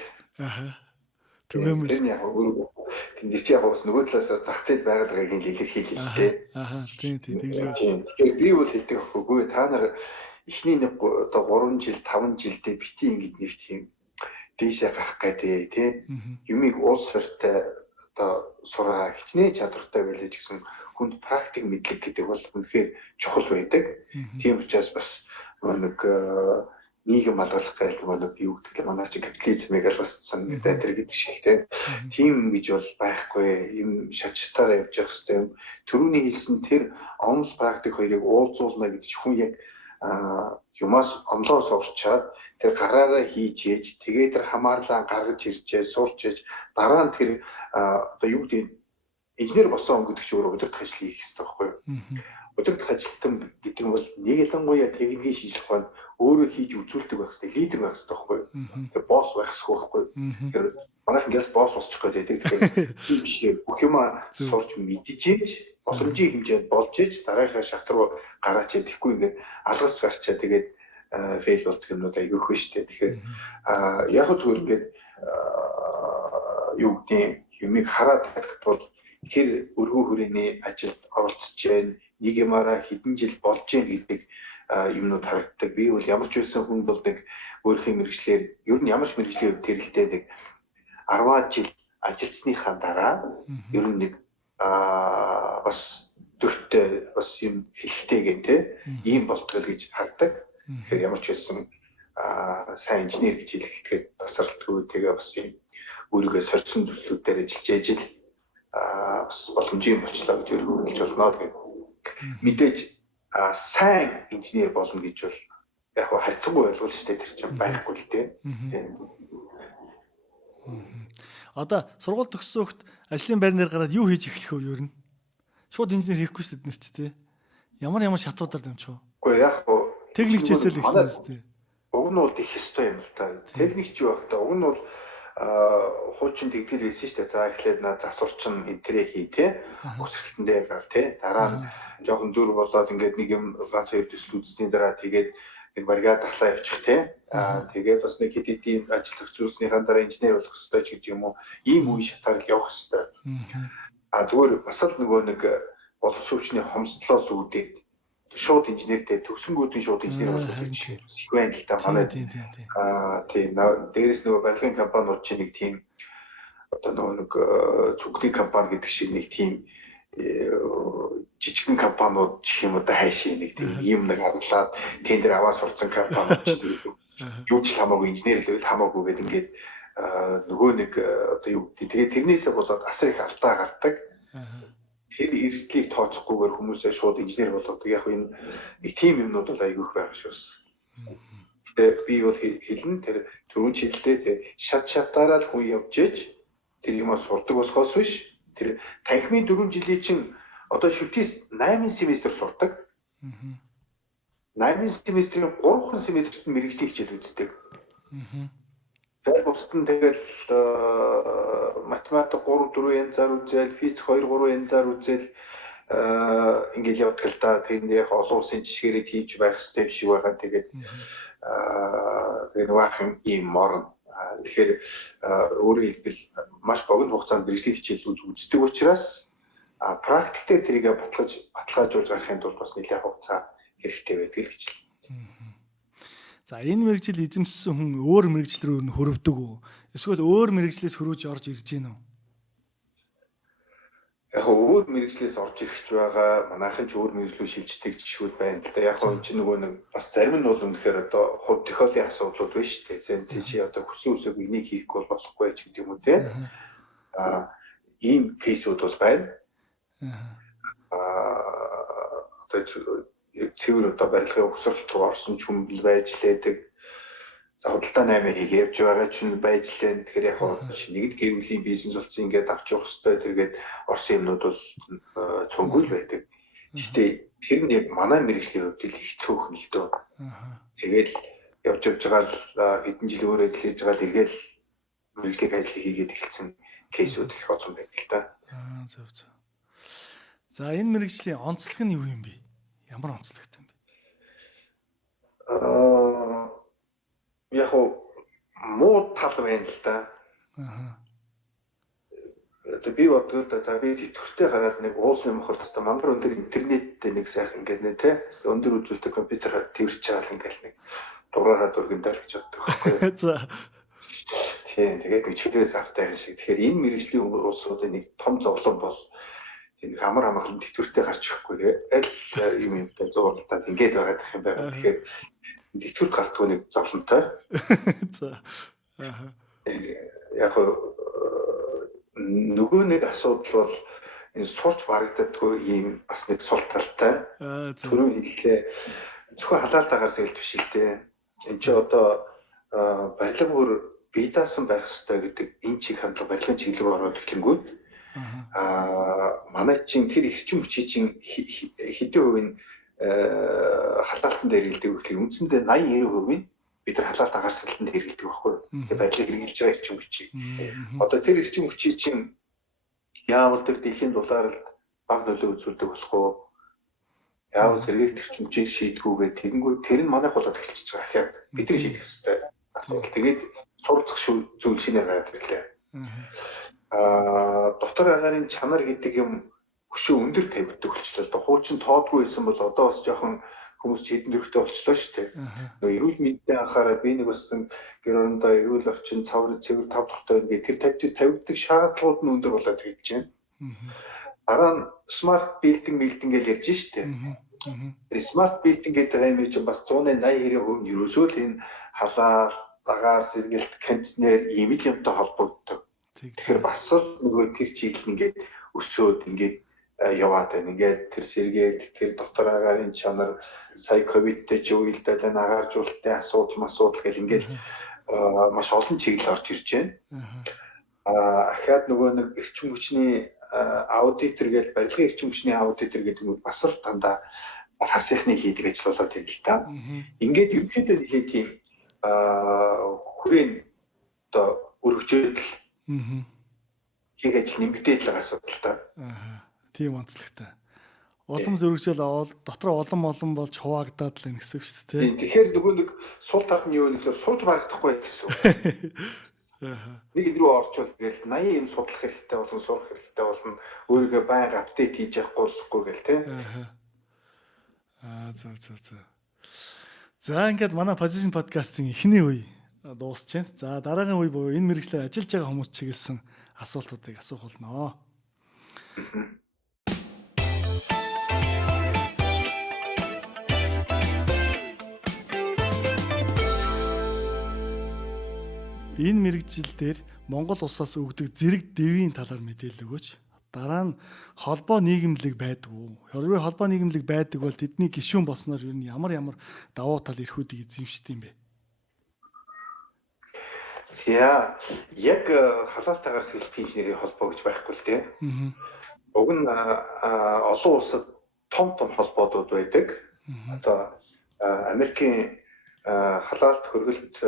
Түгээмэл. Тэр нь яг өөрөө тэр чи яг бас нөгөө талаас зах зээл байгууллагыг илэрхийлээ. Тийм. Тэгэхээр би бол хэлдэг байхгүй та нар эхний нэг одоо 3 жил 5 жилдээ бити ингэж нэг тийм дээшээ гарах гэдэг тий. Юмыг уус хортой одоо сураа хичнээн чадвартай байлаа ч гэсэн хүнд практик мэдлэг гэдэг бол үнэхээр чухал байдаг. Тийм учраас бас нэг нийгэм алгалах гэх нэг юу гэдэг л манай чи капитализмыг алгасцсан гэдэг тэр гэдэг шиг те. Тийм гэж бол байхгүй юм шатчтаараа явж явах хэрэгтэй юм. Төрөний хэлсэн тэр онл практик хоёрыг уулзуулна гэдэг хүн яг юмас онлоос урчаад тэр гараараа хийж ээж тэгээд тэр хамаарлаа гаргаж иржээ сурч ээж дараа нь тэр одоо юу гэдэг инженер болсон хүн гэдэг чинь өөрөө удирдах ажил хийх хэрэгтэй байхгүй юу? Удирдах ажилтан гэдэг нь бол нэг ялангуяа техникийн шинжилгээ ухаанд өөрөө хийж үзүүлдэг байх хэрэгтэй, лидер байх хэрэгтэй байхгүй юу? Тэр босс байх хэрэгтэй байхгүй юу? Тэр манайх ингээс босс босчих гээд байдаг. Тэгэхээр тийм биш бүх юма сурч мэдчихэж боломжийн хэмжээнд болж иж дараагийн шат руу гараач тэгэхгүй ингээд алгас гарчаа тэгээд фейл болдог юмнууд айгүйх вэ штэ. Тэгэхээр яг л зүгээр ингээд юу гэдэг юмыг хараад тайлбарлах бол хэр өргөн хүрээний ажилд оролцож байна, нэг юмараа хэдэн жил болж байна гэдэг юмнууд харагддаг. Би бол ямар ч байсан хүн бол нэг өөрийнхөө мэргэжлээр ер нь ямар ч мэргэжлийн төрөлтэй нэг 10 жил ажилласныхаа дараа ер нь нэг бас дөртөө бас юм хэлхтэй гэнтэй ийм болтгол гэж хардаг. Тэгэхээр ямар ч байсан сайн инженер гэж хэлэхэд тасралтгүй тэгээ бас юм өөрийгөө сорьсон төслүүдээр ажиллаж ижил бас боломжийн болчлоо гэж өргөөлж болно гэдэг. Мэдээж сайн инженер болно гэж бол яг харьцангуй ойлгол шүү дээ тэр чинь байхгүй л дээ. Одоо сургууль төгссөн хөлт ажлын байрнаар гараад юу хийж эхлэх вэ ер нь? Шууд инженер хийхгүй шүү дээ бид нар ч тий. Ямар шатуудаар дамжих вэ? Үгүй яг техникчээсээ л их юм шүү дээ. Уг нь бол их хэстэй юм л та. Техникч юу байх та. Уг нь бол хуучин тэгдэл хэлсэн шүү дээ. За эхлээд засварчин энтрээ хий те. Өсөлтөндөө гар те. Дараа нь жоохон дүр болоод ингээд нэг юм ганц хоёр төсөл үзсний дараа тэгээд нэг бариад ахлаа явчих те. Тэгээд бас нэг хэд хэдийн ажил зохицуулснийхаа дараа инженер болох хэрэгтэй ч гэдэг юм уу. Ийм үе шатаар явах хэрэгтэй. Зүгээр бас л нөгөө нэг боловсруучны хомсдлоос үүдээд шууд инженертэй төгсөнгүүдийн шууд инженер болох гэж байна л да манай. Тийм дээрээс нөгөө барилгын компаниуд чинь нэг тийм одоо нэг цүгний компани гэдэг шиг нэг тийм жижигхэн компаниуд гэх юм одоо хайшаа нэг тийм юм нэг харлаад тендер аваад сурцсан компаниуд юу ч хамаагүй инженер л хамаагүй гэдэг ингээд нөгөө нэг одоо юу гэдэг тэгээд тэрнээсээ болоод асар их алдаа гардаг. Тэр эрсдлийг тооцохгүйгээр хүмүүсээ шууд инженер болгодог. Яг энэ нэг тийм юмнууд бол айгүйх байгаа шүүс. Тэгээд би бол хэлэн тэр түрүүн жилдээ тэр шатаараа л хүн явж ээж тэр юмас сурдаг болохоос биш. Тэр танхимын 4 жилийн чинь одоо шүтээс 8 семестр сурдаг. 8 семестрийн 3 семестрт мэргэжлийн хичээл үздэг. Тэр бусад нь тэгэл математик 3-4 янзаар үзэл, физик 2-3 янзаар үзэл ингээл явдаг л да. Тэгээд яг олон улсын жишгээрээ хийж байх хэрэгтэй шиг байгаа. Тэгээд тэр вахан ийм морон. Тэгэхээр өөрөөр хэлбэл маш богино хугацаанд мэргэжлийн хичээлүүд үздэг учраас практиктээр тэрийг баталгаажуулж гарахын тулд бас нэлээд хугацаа хэрэгтэй байдаг л гэж. За энэ мэргэжил эзэмссэн хүн өөр мэргэжил рүү хөрөвдөг үү? Эсвэл өөр мэргэжлээс хөрвж орж ирж гин үү? Яг өөр мэргэжлээс орж ирэх ч байгаа, манайхан ч өөр мэргэжлүү шилждэг жишүүд байна л да. Яг энэ чинь нөгөө нэг бас зарим нь бол үнэхээр одоо хувь тохиолын асуудлууд байна шүү дээ. Зэн тийч одоо хүсэн үсэг энийг хийхгүй болохгүй ч гэдэг юм уу те. Ийм кейсүүд бол байна. Одоо цэвэр одоо барилгын угсралт руу орсон ч хүн байж лээдэг. За худалдаа 8 хийх явж байгаа ч байж лээ. Тэгэхээр яг нэгд гэр бүлийн бизнес болсон ингээд авч явах хэрэгтэй. тэргээд орсон юмнууд бол цөмгөл байдаг. Гэхдээ тэр нь яг манай мэргэжлийн хувьд л их цөөхөн л дөө. Тэгээд явж байгаа л хэдэн жил өөрөө ажиллаж байгаа л эргээл мэргэжлийн ажлыг хийгээд эхэлсэн кейсүүд их олон байдаг л да. Зөв. За энэ мэргэжлийн онцлог нь юу юм бэ? Ямар онцлогтой юм бэ? Яг муу тал байна л да. Одоо би бодгоо за би тэтгэвртэй хараад нэг уулын мохор тастаа мангар өндөр интернеттэй нэг сайхан ингээд нэ тэ өндөр үзүүлэлттэй компьютер тэрч чаал ингээд нэг дураараа дургиндаа л гэж боддог байхгүй. За. Тийм тэгээд нэг чөлөөс автайхан шиг. Тэгэхээр энэ мэргэжлийн улсуудын нэг том зовлон бол энэ амар амгалан тэтгэвртэй гарч ирэхгүй аль юм юмтай зурлаад ингээд байгаа гэх юм байна. Тэгэхээр тэтгэврт гартгүй нэг зовлонтой. За. Яг нөгөө нэг асуудал бол энэ сурч барагддаггүй ийм бас нэг сул талтай. Түрүү хэллээ. Зөвхөн халаалт агаар сэлгэлт биш л дээ. Энд чи одоо барилга бүр бие даасан байх хэрэгтэй гэдэг энэ чиг хандлага барилгын чиглэл рүү ороод ирэнгүүт манай чинь тэр эрчим хүчийн чинь хэдэн хувийн халаалтанд хэрэгэлдэг гэхэл үндсэндээ 80-90% нь бид нар халаалт агаар сэлгэлтэнд хэрэгэлдэг байхгүй. Тэгээ барилгыг хэрэгжилж байгаа эрчим хүчийг. Одоо тэр эрчим хүчийг чинь яавал тэр дэлхийн дулаалд баг нөлөө үзүүлдэг болох уу? Яавал сэргээгт эрчим хүчийг шийдгүүгээ тэгэнгүүт тэр нь манайх болоод эхэлчихэж байгаа ахиад бидний шийдэх хэрэгтэй. Тэгээд суралцах зүйл шинээр гараад ирлээ. Дотор агаарын чанар гэдэг юм хөшөө өндөр тавигддаг болчихлоо. Хуучин тоодгүй байсан бол одоо бас жоохон хүмүүс хэдэн дөрөвтэй болчихлоо шүү дээ. Нөгөө эрүүл мэндийн анхаарал би нэг бас гэр орондоо эрүүл орчин цавар цэвэр тав дахтай ингээд тэр тавигддаг шаардлагууд нь өндөр болоод ирж байна. Дараа нь смарт билдинг гэж ярьж шүү дээ. Смарт билдинг гэдэг юм чинь бас 180-90% нь ерөөсөө л энэ халаалт агаар сэргэлт канцнер ийм юмтай холбогддог. Тэгэхээр бас л нөгөө тэр чиглэл ингээд өсөөд ингээд яваад байна. Ингээд тэр сэргээд тэр дотор агаарын чанар сая ковидтэй ч үеэлдэл агааржуулалтын асуудал гэл ингээд маш олон чиглэл орж ирж байна. Ахаад нөгөө нэг эрчим хүчний аудитор гэж барилгын эрчим хүчний аудитор гэдэг нь бас л дандаа хасихны хийдэг ажил болоод байна л да. Ингээд ерөнхийдөө нэлээд тийм хүрээний одоо өргөжөөд хийх ажил нэмэгдээд л байгаа асуудал та. Тийм онцлогтой. Улам зөргөжөл дотор олон болж хуваагдаад л гэсэн үг шүү дээ. Тэгэхээр нөгөө нэг сул тал нь юу вэ гэхээр суулж барагдахгүй гэсэн үг. Нэг рүү орчвол тэгэл 80 юм судлах хэрэгтэй болон сурах хэрэгтэй болно. Өөрийгөө байнга апдейт хийж явахгүй болохгүй гэл тээ. Зөв. За ингээд манай позишн подкастын эхний үе дуусч байна. За дараагийн үе буюу энэ мэргэжлээр ажиллаж байгаа хүмүүс чиглэсэн асуултуудыг асуух болно. Энэ мэргэжил дээр Монгол улсаас өгдөг зэрэг дэвийн талаар мэдээлэл өгөөч. Дараа нь холбоо нийгэмлэг байдаг уу? Хэрвээ холбоо нийгэмлэг байдаг бол тэдний гишүүн болсноор ер нь ямар давуу тал эрхүүдийг эзэмшдэг юм бэ? За яг халаалт агаар сэлгэлтийн инженерийн холбоо гэж байхгүй л тийм. Уг нь олон улсад том холбоодууд байдаг. Одоо Америкийн халаалт хөргөлт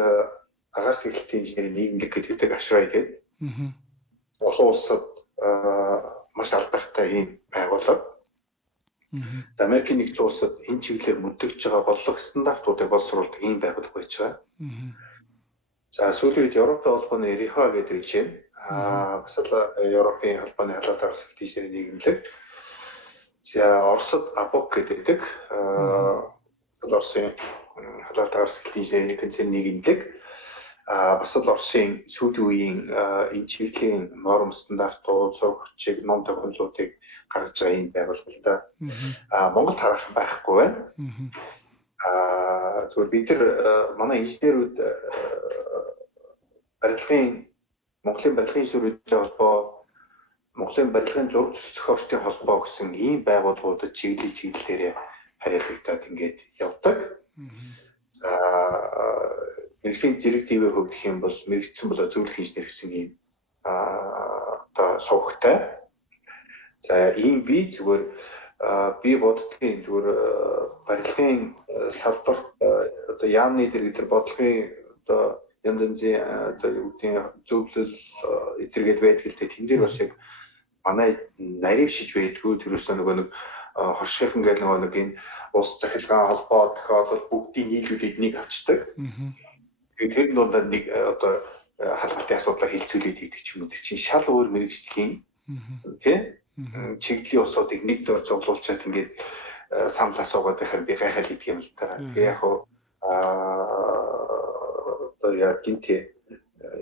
агаар сэлгэлтийн инженерийн нийгэмлэг гэдэг S1E20 гэдэг. Олон улсад маш алдартай ийм байгууллага. Америкийн нэгдсэн улсад энэ чиглэлээр мөндөж байгаа бодлого стандартуудыг боловсруулдаг ийм байгууллага байж байгаа. За сүүлийн үед Европын холбооны РИХА гэдэг чинь бас л Европын холбооны халаалт агаар сэлгэлтийн инженерийн нийгэмлэг. За Оросд АБОК гэдэг Оросын халаалт агаар сэлгэлтийн инженерийн концерн нийгэмлэг. Бас л Оросын сүүлийн үеийн энэ чиглэлийн норм стандартууд, сурах хүчийг, ном тохиолдлуудыг гаргаж байгаа энэ байгууллага. Монголд харах байхгүй байна. Зөвхөн бид нар манай инженерүүд Монголын барилгын инженерүүдтэй холбоо, Монголын барилгын зураг зохиолчдын холбоо гэсэн ийм байгууллагуудад чиглэлээрээ харьяалагдаад ингээд явдаг. Мэргэжлийн зэрэг дэвээ хувьд гэх юм бол мэргэжсэн болоо зөвлөх инженер гэсэн ийм одоо сувгтай. За ийм би зүгээр би боддгийн зүгээр барилгын салбарт одоо яамны дээр бодлогын одоо янз янзын одоо юу гэдгийг зөвлөл эдэргээд байдаг л дээ. Тэн дээр бас яг манай нарийн шиж байдгүй тэрөөсөө нэг хоршихын гэл нэг энэ улс захиргаан холбоо тохиолдол бүгдийг нийлүүлээд нэг авчдаг. Тэр дундаа нэг одоо халаалтын асуудлаар хилцүүлээд хийдэг ч юм уу. Тэр чинь шал өөр мэргэжлийн тий чиглэлийн усуудыг нэг дор зоглуулчаад ингээд санал асуугаад байхаар би гайхаад идэг юм л та. Тэгээ яг яг гинти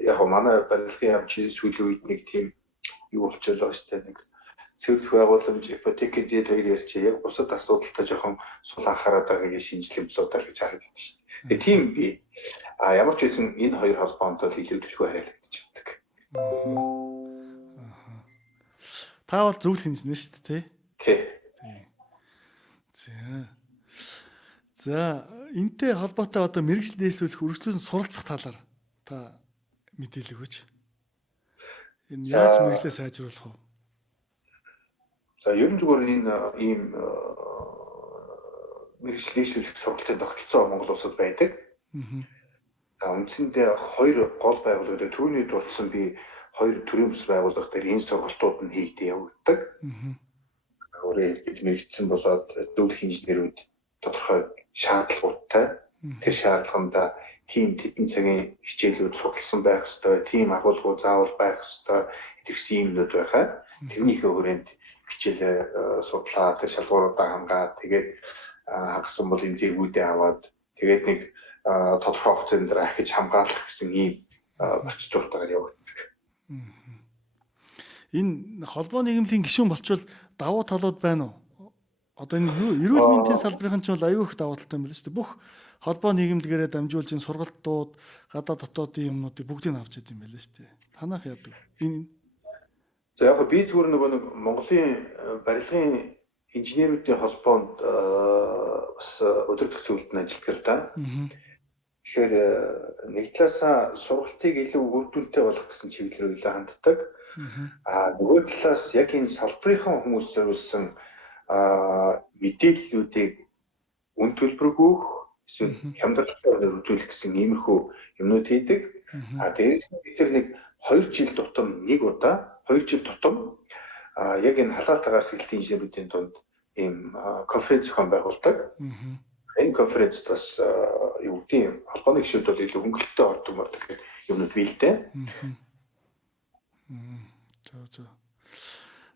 яг манай барилгын амчин сүүлийн үед нэг тийм юу болчихлоо шүү дээ. Нэг цэвэрлэх байгууламж ипотекийн зээл хоёр ярьчих яг бусад асуудалтай жоохон сул анхаарал байгаагийн шинжилгээ болоодаа гэж харагдаж шүү дээ. Тэгээ тийм би ямар ч байсан энэ хоёр холбоонд бол илүү төлхөө харьяалагдаж байдаг. Та бол зөвлөх инженер шүү дээ, тий? За энтэй холбоотой одоо мэргэжил дэвшүүлэх өргөжлөн суралцах талаар та мэдээлэл өгөөч. Энэ яаж мэргэжлээ сайжруулах вэ? За ер нь зүгээр энэ ийм мэргэжил дэвшүүлэх сургалтын тогтолцоо Монгол улсад байдаг. За үндсэндээ хоёр гол байгууллагууд түрүүний дурдсан би хоёр төрийн бас байгууллага дээр энэ сургалтууд нь хийгдээ явагддаг. Өөрөөр хэлбэл мэргэжсэн болоод зөвлөх инженерүүд тодорхой шаардлагуудтай. Тэр шаардлаганда тийм тэдэн цагийн хичээлүүд судалсан байх ёстой, тийм агуулгууд заавал байх ёстой, гэсэн юмнууд байгаа. Тэрнийхээ хүрээнд хичээлээ судлаад, шалгууруудаа хангаад, тэгээд хагасан бол энэ зэргүүдээ аваад, тэгээд нэг тодорхой хугацаанд дараа ахиж хамгаалах гэсэн ийм процедуртайгаар явагддаг. Энэ холбоо нийгэмлэгийн гишүүн болчвол давуу талууд байна уу? Одоо энэ эрүүл мэндийн салбарын ч бол аюул их давуу талтай юм байна шүү дээ. Бүх холбоо нийгэмлэгээрээ дамжуулж энэ сургалтууд, гадаад дотоодын юмнуудыг бүгдийг авч яд юм байна шүү дээ. Танах яадаг? Энэ за яг би зүгээр нэг Монголын барилгын инженерүүдийн холбоонд бас өдөртөх зөвлөлтөнд ажилладаг л да. Тэгэхээр нэг талаасаа сургалтыг илүү үр дүнтэй болгох гэсэн чиглэлээр илүү ханддаг. Нөгөө талаас яг энэ салбарынхан хүмүүс зориулсан мэдээллүүдийг үн төлбөр өгөх, эсвэл хямдруулалтаар үзүүлэх гэсэн иймэрхүү юмнууд хийдэг. Дээрээс нь бид нэг 2 жил тутам нэг удаа 2 жил тутам яг энэ халаалт агаар сэлгэлтийн инженерүүдийн дунд ийм конференц зохион байгуулдаг. Энэ конференцд бас юу гэдэг холбооны гишүүд бол илүү хөнгөлөлтөй ордог гэх юмнууд биелдэг.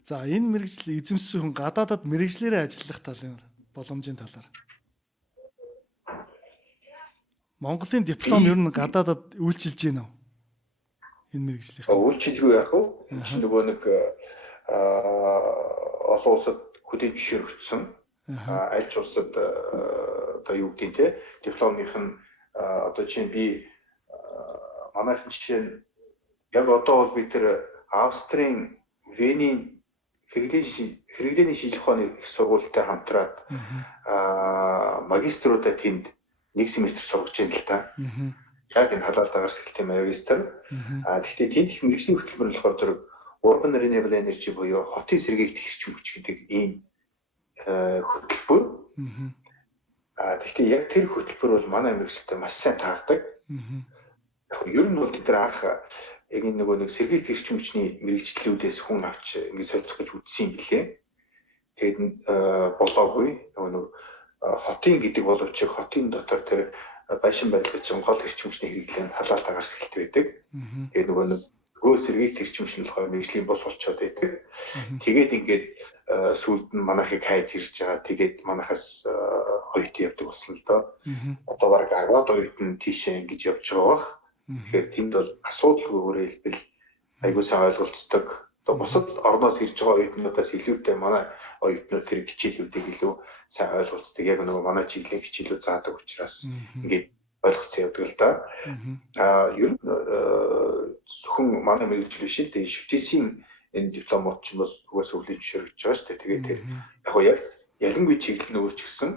За энэ мэргэжил эзэмшсэн хүн гадаадад мэргэжлэрээ ажиллах талын боломжийн талаар Монголын диплом ер нь гадаадад үйлчилж байна уу? Энэ мэргэжлийнх. Үйлчилгүй яах вэ? Чи нөгөө нэг олон улсад хөдөө жишээрөгдсөн аль ч улсад одоо юу гэдэг те дипломынх нь одоо чинь би манайхан жишээ нь яг одоо бол бид тэр Австрийн Венийн хэрэглээний шинжилгээ ухааны их сургуультай хамтраад магиструудаа тэнд нэг семестр сургаж байна л та. Яг энэ халаалт агаар сэлгэлтийн магистр. Гэхдээ тэнд их мэргэжлийн хөтөлбөр нь болохоор зэрэг Urban Renewable Energy буюу хотын сэргээгдэх эрчим хүч гэдэг ийм хөтөлбөр. Гэхдээ яг тэр хөтөлбөр бол манай мэргэжлэлтэй маш сайн таардаг. Яг ер нь бол бид нар анх яг энэ нэг сэргээгдэх эрчим хүчний мэргэжлүүдээс хүн авч ингэ солилцох гэж үзсэн юм билээ. Тэгээд болоогүй. Нөгөө хотын гэдэг боловч хотын дотор тэр байшин барилгын гол эрчим хүчний хэрэглээ нь халаалт агаар сэлгэлт байдаг. Тэгээд нөгөө сэргээгдэх эрчим хүч нь болохоор мэргэжлийн бус болчиход байдаг. Тэгээд ингээд сүүлд нь манайхыг хайж ирж байгаа. Тэгээд манайхаас хоёрт явдаг болсон л доо. Одоо бараг 10-аад хоёрт нь тийшээ ингэж явж байгаа бах. Тэгэхээр тэнд бол асуудалгүй өөрөөр хэлбэл айгуу сайн ойлголцдог. Одоо бусад орноос ирж байгаа оюутнуудаас илүүтэй манай оюутнууд тэр хичээлүүдийг илүү сайн ойлголцдог. Яг нөгөө манай чиглэлийн хичээлүүд заадаг учраас ингээд ойлгоцсон явдаг л да. Ер нь зөвхөн манай мэргэжил биш л дээ. Шүтээсийн энэ дипломууд ч юм бол угаасаа өвлийн жишээ гэж байгаа шүү дээ. Тэгээд тэр яг ялангуяа чиглэл нь өөрчлөсөн.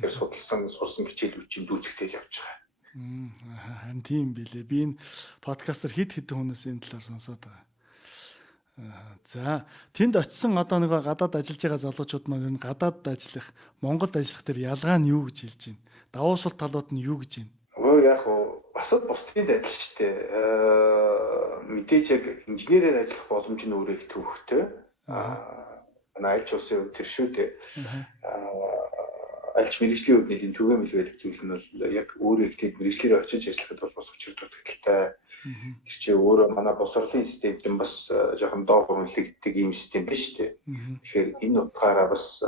Тэр судалсан сурсан хичээлүүд чинь дүүцэгдэл явж байгаа. Харин тийм билээ. Би энэ подкастер хэд хүмүүс энэ талаар сонсоод байгаа. За тэнд очисон одоо нэг гадаад ажиллаж байгаа залуучууд маань ер нь гадаад ажиллах, Монголд ажиллах тэр ялгаа нь юу гэж хэлж байна? Давуу сул талууд нь юу гэж байна? Яг бас бусдын адил шүү дээ. Мэдээж яг инженерээр ажиллах боломж нь өөрөө их төвөгтэй. Аль ч улсын хувьд тэр шүү дээ. Аль ч мэргэжлийн хувьд нэлийн түгээмэл байдаг зүйл нь бол яг өөрөө ихтэй мэргэжлэрээ очиж ажиллахад бол бас учир дутагдaltaй. Тэр чинь өөрөө манай боловсролын систем чинь бас жоохон доор хөндлөгддөг ийм систем биш үү? Тэгэхээр энэ утгаараа бас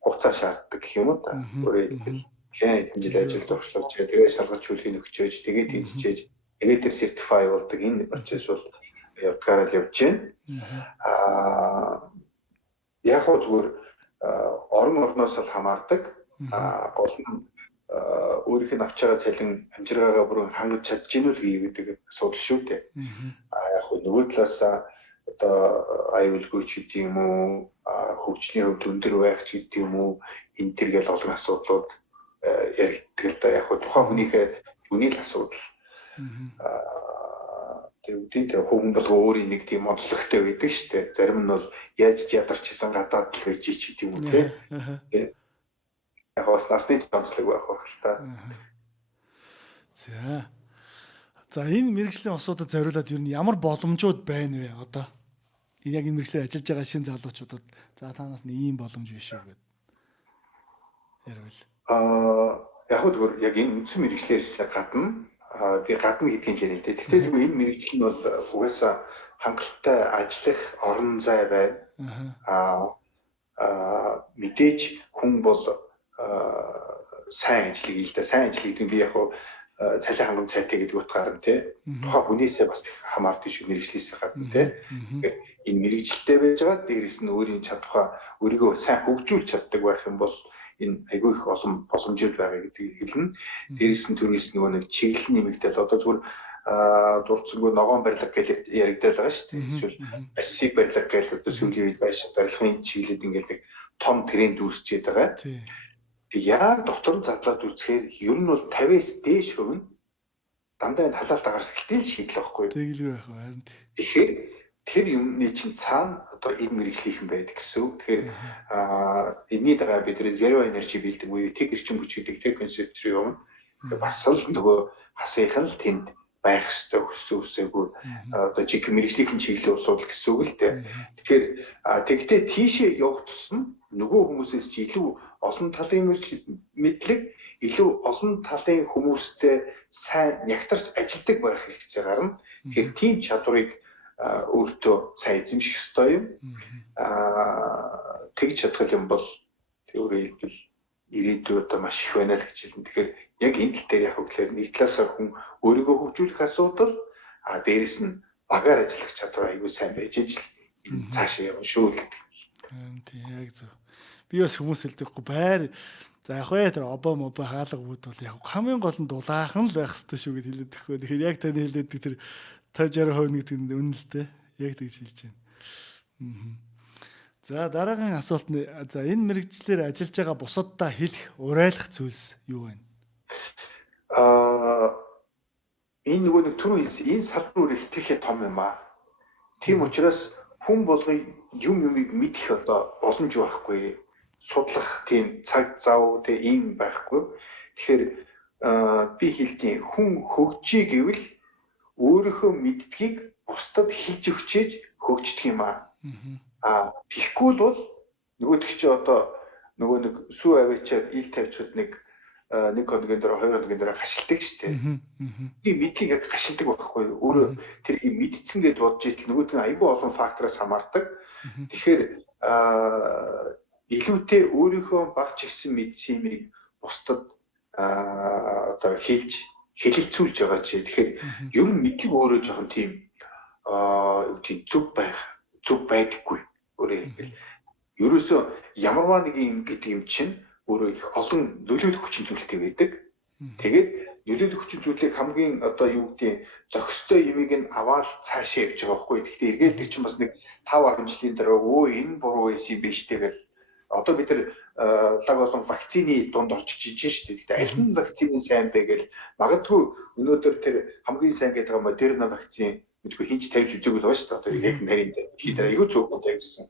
хугацаа шаарддаг гэх юм уу та. Өөрөө хин жил ажилд орчлоо ч тэгээ шалгалт шүүлхийг өгчөөж тэгээд тэнцчээж тэгээд тэр сертифай болдог энэ процесс бол явдгаараа л явж байна. Яг хөө зүгээр орноос л хамаардаг. Гол нь өөрийнх нь авч байгаа цалин амжиргаагаа бүрэн хангаж чадж гинүү л гэдэг асуудал шүү дээ. Яг хөө нөгөө талаас одоо аюулгүй ч гэдэг юм уу, хөгжлийн хувьд өндөр байх ч гэдэг юм уу, энэ төр гэл олон асуудлууд яригддаг л да. Яг хөө тухайн хүнийхээ үний л асуудал. Тэгээд хүүхэн бол өөрийн нэг тийм онцлогтой байдаг шүү дээ. Зарим нь бол яаж ядарч исэн гадаад л байж ч гэдэг юм уу те. Яг бас насны онцлог байх байх л та. За энэ мэргэжлийн асуудад зориулаад ер нь ямар боломжууд байна вэ одоо? Яг энэ мэргэжлэр ажиллаж байгаа шинэ залуучуудад за та нарт ийм боломж биш үү гэдэг ярил. Яг хөө зүгээр яг энэ үндсэн мэргэжлэрээс гадна би гадна гэдгийг ярил л дээ. Гэхдээ энэ мэргэжил нь бол угаасаа хангалттай ажиллах орон зай байна. Мэдээж хүн бол сайн ажиллая л да. Сайн ажиллая гэдэг нь би яг хөө цалин хангамж сайтай гэдэг утгаар нь тий. Тухайн хүнээсээ бас хамаардаг шүү мэргэжлээс гадна тий. Энэ мэргэжилтэй байж байгаа дээрээс нь өөрийн чадвараа өөрийгөө сайн хөгжүүлж чаддаг байх юм бол энэ айгүй их олон боломжууд байгаа гэдгийг хэлнэ. Дээрээс нь төрөөс нөгөө нэг чиглэл нэмэгдэл одоо зүгээр дурдсангүй ногоон барилга гэж яригдал байгаа шүү дээ. Эсвэл асиг барилга гэж одоо сүүлийн үед байшин барилгын чиглэлд ингээд нэг том тренд үүсчээд байгаа. Яг дотор нь задлаад үзэхээр ер нь бол 50-аас дээш хувь нь дандаа энэ халаалт агаар сэлгэлтийн шийдэл байхгүй. Тэгэлгүй байх харин. Тэгэхээр тэр юмны чинь цаана одоо энэ мэргэжлийнхэн байдаг гэсэн үг. Тэгэхээр энэний дараа бид zero energy building буюу тэг эрчим хүч гэдэг тэр концепцийг юм. Бас л нөгөө хасынхан л тэнд байх ёстой өссөн үсээгүй одоо чиг мэргэжлийнхэн чиглэлийн асуудал гэсэн үг л дээ. Тэгэхээр тэгтээ тийшээ явах тусам нөгөө хүмүүсээс чи илүү олон талын мэдлэг, илүү олон талын хүмүүстэй сайн нягтарч ажилладаг байх хэрэгцээ гарна. Тэгэхээр тийм чадварыг өөртөө сайн эзэмших ёстой юм. Тэгж чадхал юм бол өөрөөр хэлбэл ирээдүйд одоо маш их байна л гэж хэлнэ. Тэгэхээр яг энэ тал дээр яг хөглөөр нэг талаасаа хүн өөрийгөө хөгжүүлэх асуудал дээрэс нь багаар ажиллах чадвар аюул сайн байж ижил цаашаа явна шүү л. Тийм яг зөв. Би бас хүмүүс хэлдэггүй байр за яг вэ тэр обо хаалга үүд бол яг хамгийн гол нь дулаахан л байх хэрэгтэй шүү гэд хэлээд өгөхөө. Тэгэхээр яг таны хэлээд тэр 50-60% гэдэг нь үнэн л дээ. Яг тэгж хэлж байна. За дараагийн асуулт нь за энэ мэргэжлэр ажиллаж байгаа бусаддаа хэлэх уриалах зүйлс юу вэ? Энэ нөгөө нэг түрүү хэлсэн энэ салбар их тэрхээ том юм аа. Тийм учраас хүн болгоё юмыг мэдэх одоо боломж байхгүй. Судлах тийм цаг зав тэ ийм байхгүй. Тэгэхээр би хэлтийн хүн хөгжиж гэвэл өөрийнхөө мэддгийг бусдад хэлж өгчээж хөгждөг юм аа. Тэгэхгүй бол нөгөөдөг чи одоо нөгөө нэг сүү аваачаад ил тавьчихад нэг хоногийн дараа 2 хоногийн дараа гашилдаг шүү дээ. Би мэдгийг яг гашилдаг байхгүй юу? Өөрөө тэр мэдсэн гэдээ бодож итэл нөгөөдөг нь айгүй олон фактороос хамаардаг. Тэгэхээр илүүтэй өөрийнхөө багч гисэн мэдсэн юмыг бусдад одоо хэлэлцүүлж байгаа чи. Тэгэхээр ер нь мэдлэг өөрөө жоохон тийм зөв байдаггүй. Өөрөөр ерөөсөө ямарваа нэг юм гэдэг юм чинь өөрөө их олон нөлөөлөх хүчин зүйлтэй байдаг. Тэгээд нөлөөлөх хүчин зүйлийг хамгийн одоо юу гэдэг зохистой юмыг нь аваад цаашаа явж байгаа байхгүй. Гэхдээ эргээд тэр чинь бас нэг 5-10 жилийн дараа энэ буруу байсан юм биш тэгэл одоо бид нар лаг болон вакцины дунд орчиж ижин шүү дээ. Гэхдээ аль нь вакцины сайн бэ гэж магадгүй өнөөдөр тэр хамгийн сайн гэдэг байгаа Модерна вакцин мэдгүй хинч тавьж үзээгүй л байна шүү дээ. Одоо яг нарийн дээр айгүй зөвхөн тавьжсэн.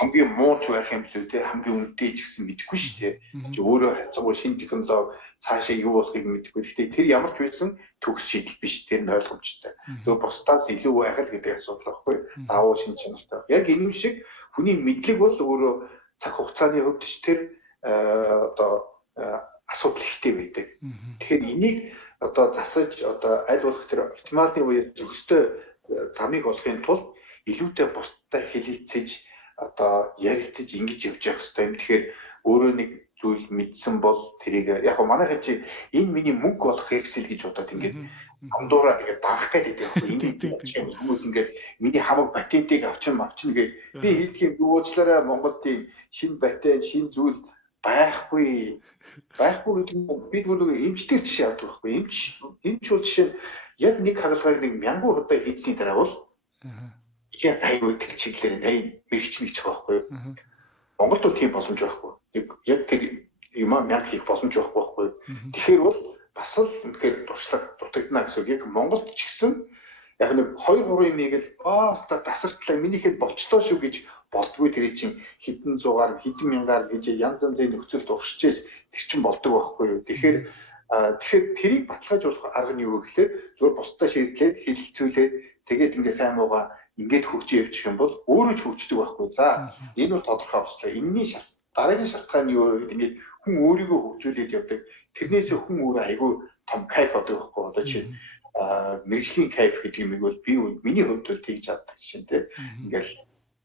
Хамгийн мууч байх юм лүү те хамгийн үнэтэй ч гэсэн мэдэхгүй шүү дээ. Чи өөрөө хацаагүй шинэ технологи цаашаа юу болохыг мэдэхгүй. Гэхдээ тэр ямар ч байсан төгс шийдэл биш. Тэр нь ойлгомжтой. Тэр бусдаас илүү байх л гэдэг асуудал байхгүй. Давуу шинэ чанартай. Яг энэ шиг хүний мэдлэг бол өөрөө цаг хугацааны хувьд ч тэр одоо асуудал ихтэй байдаг. Тэгэхээр энийг одоо засаж одоо аль болох тэр оптималны үеэр зөвхөстэй замыг олохын тулд илүүтэй бусдад хэлэлцэж одоо ярилцаж ингэж явж явах хэрэгтэй юм. Тэгэхээр өөрөө нэг зүйл мэдсэн бол тэрийг яг гоо манайхан чи энэ миний мөнгө болох хэрэгсэл гэж бодоод ингээд амдуураа тэгээд дарах гэдэг юм. Хүмүүс ингээд миний хамаг патентыг авчна гэж би хэлдэг юм уучлаарай Монголд тийм шинэ патент шинэ зүйл байхгүй гэдэг нь бид нөгөө эмчтэр жишээ авдаг байхгүй. Эмч бол жишээ нь яг нэг хагалгааг нэг 1000 удаа хийсний дараа бол яг аюул тэр чиглэлээр нарийн мэрэгчнэ гэж байгаа байхгүй. Монголд бол тийм боломж байхгүй. Яг тэр юм 1000 хийх боломж байхгүй. Тэгэхээр бол бас л үнэхээр дутагдана гэсэн үг. Яг Монголд ч гэсэн яг нэг 2-3 юмыг л тасартлаа минийхэд болчтоо шүү гэж болдгүй тэр чинь хэдэн зугаар хэдэн мянгаар гэж янз янзын нөхцөлд уршиж тэр чинь болдог байхгүй юу. Тэгэхээр тэрийг баталгаажуулах арга нь юу гэхээр зөвхөн бусдаа шийдлээд хэлэлцүүлээд тэгээд ингээ сайн муугаа ингээд хөгжиж явчих юм бол өөрөө ч хөгждөг байхгүй. За энэ бол тодорхой болчихлоо. Энэний дараагийн шалтгаан нь юу вэ? Ингээд хүн өөрийгөө хөгжүүлээд явдаг. Тэрнээсээ хүн өөрөө айгүй том кайф авдаг байхгүй. Одоо чи мэрэгжлийн кайф гэдэг юм бол би миний хувьд бол тэгж чаддаг чинь тийм ингээл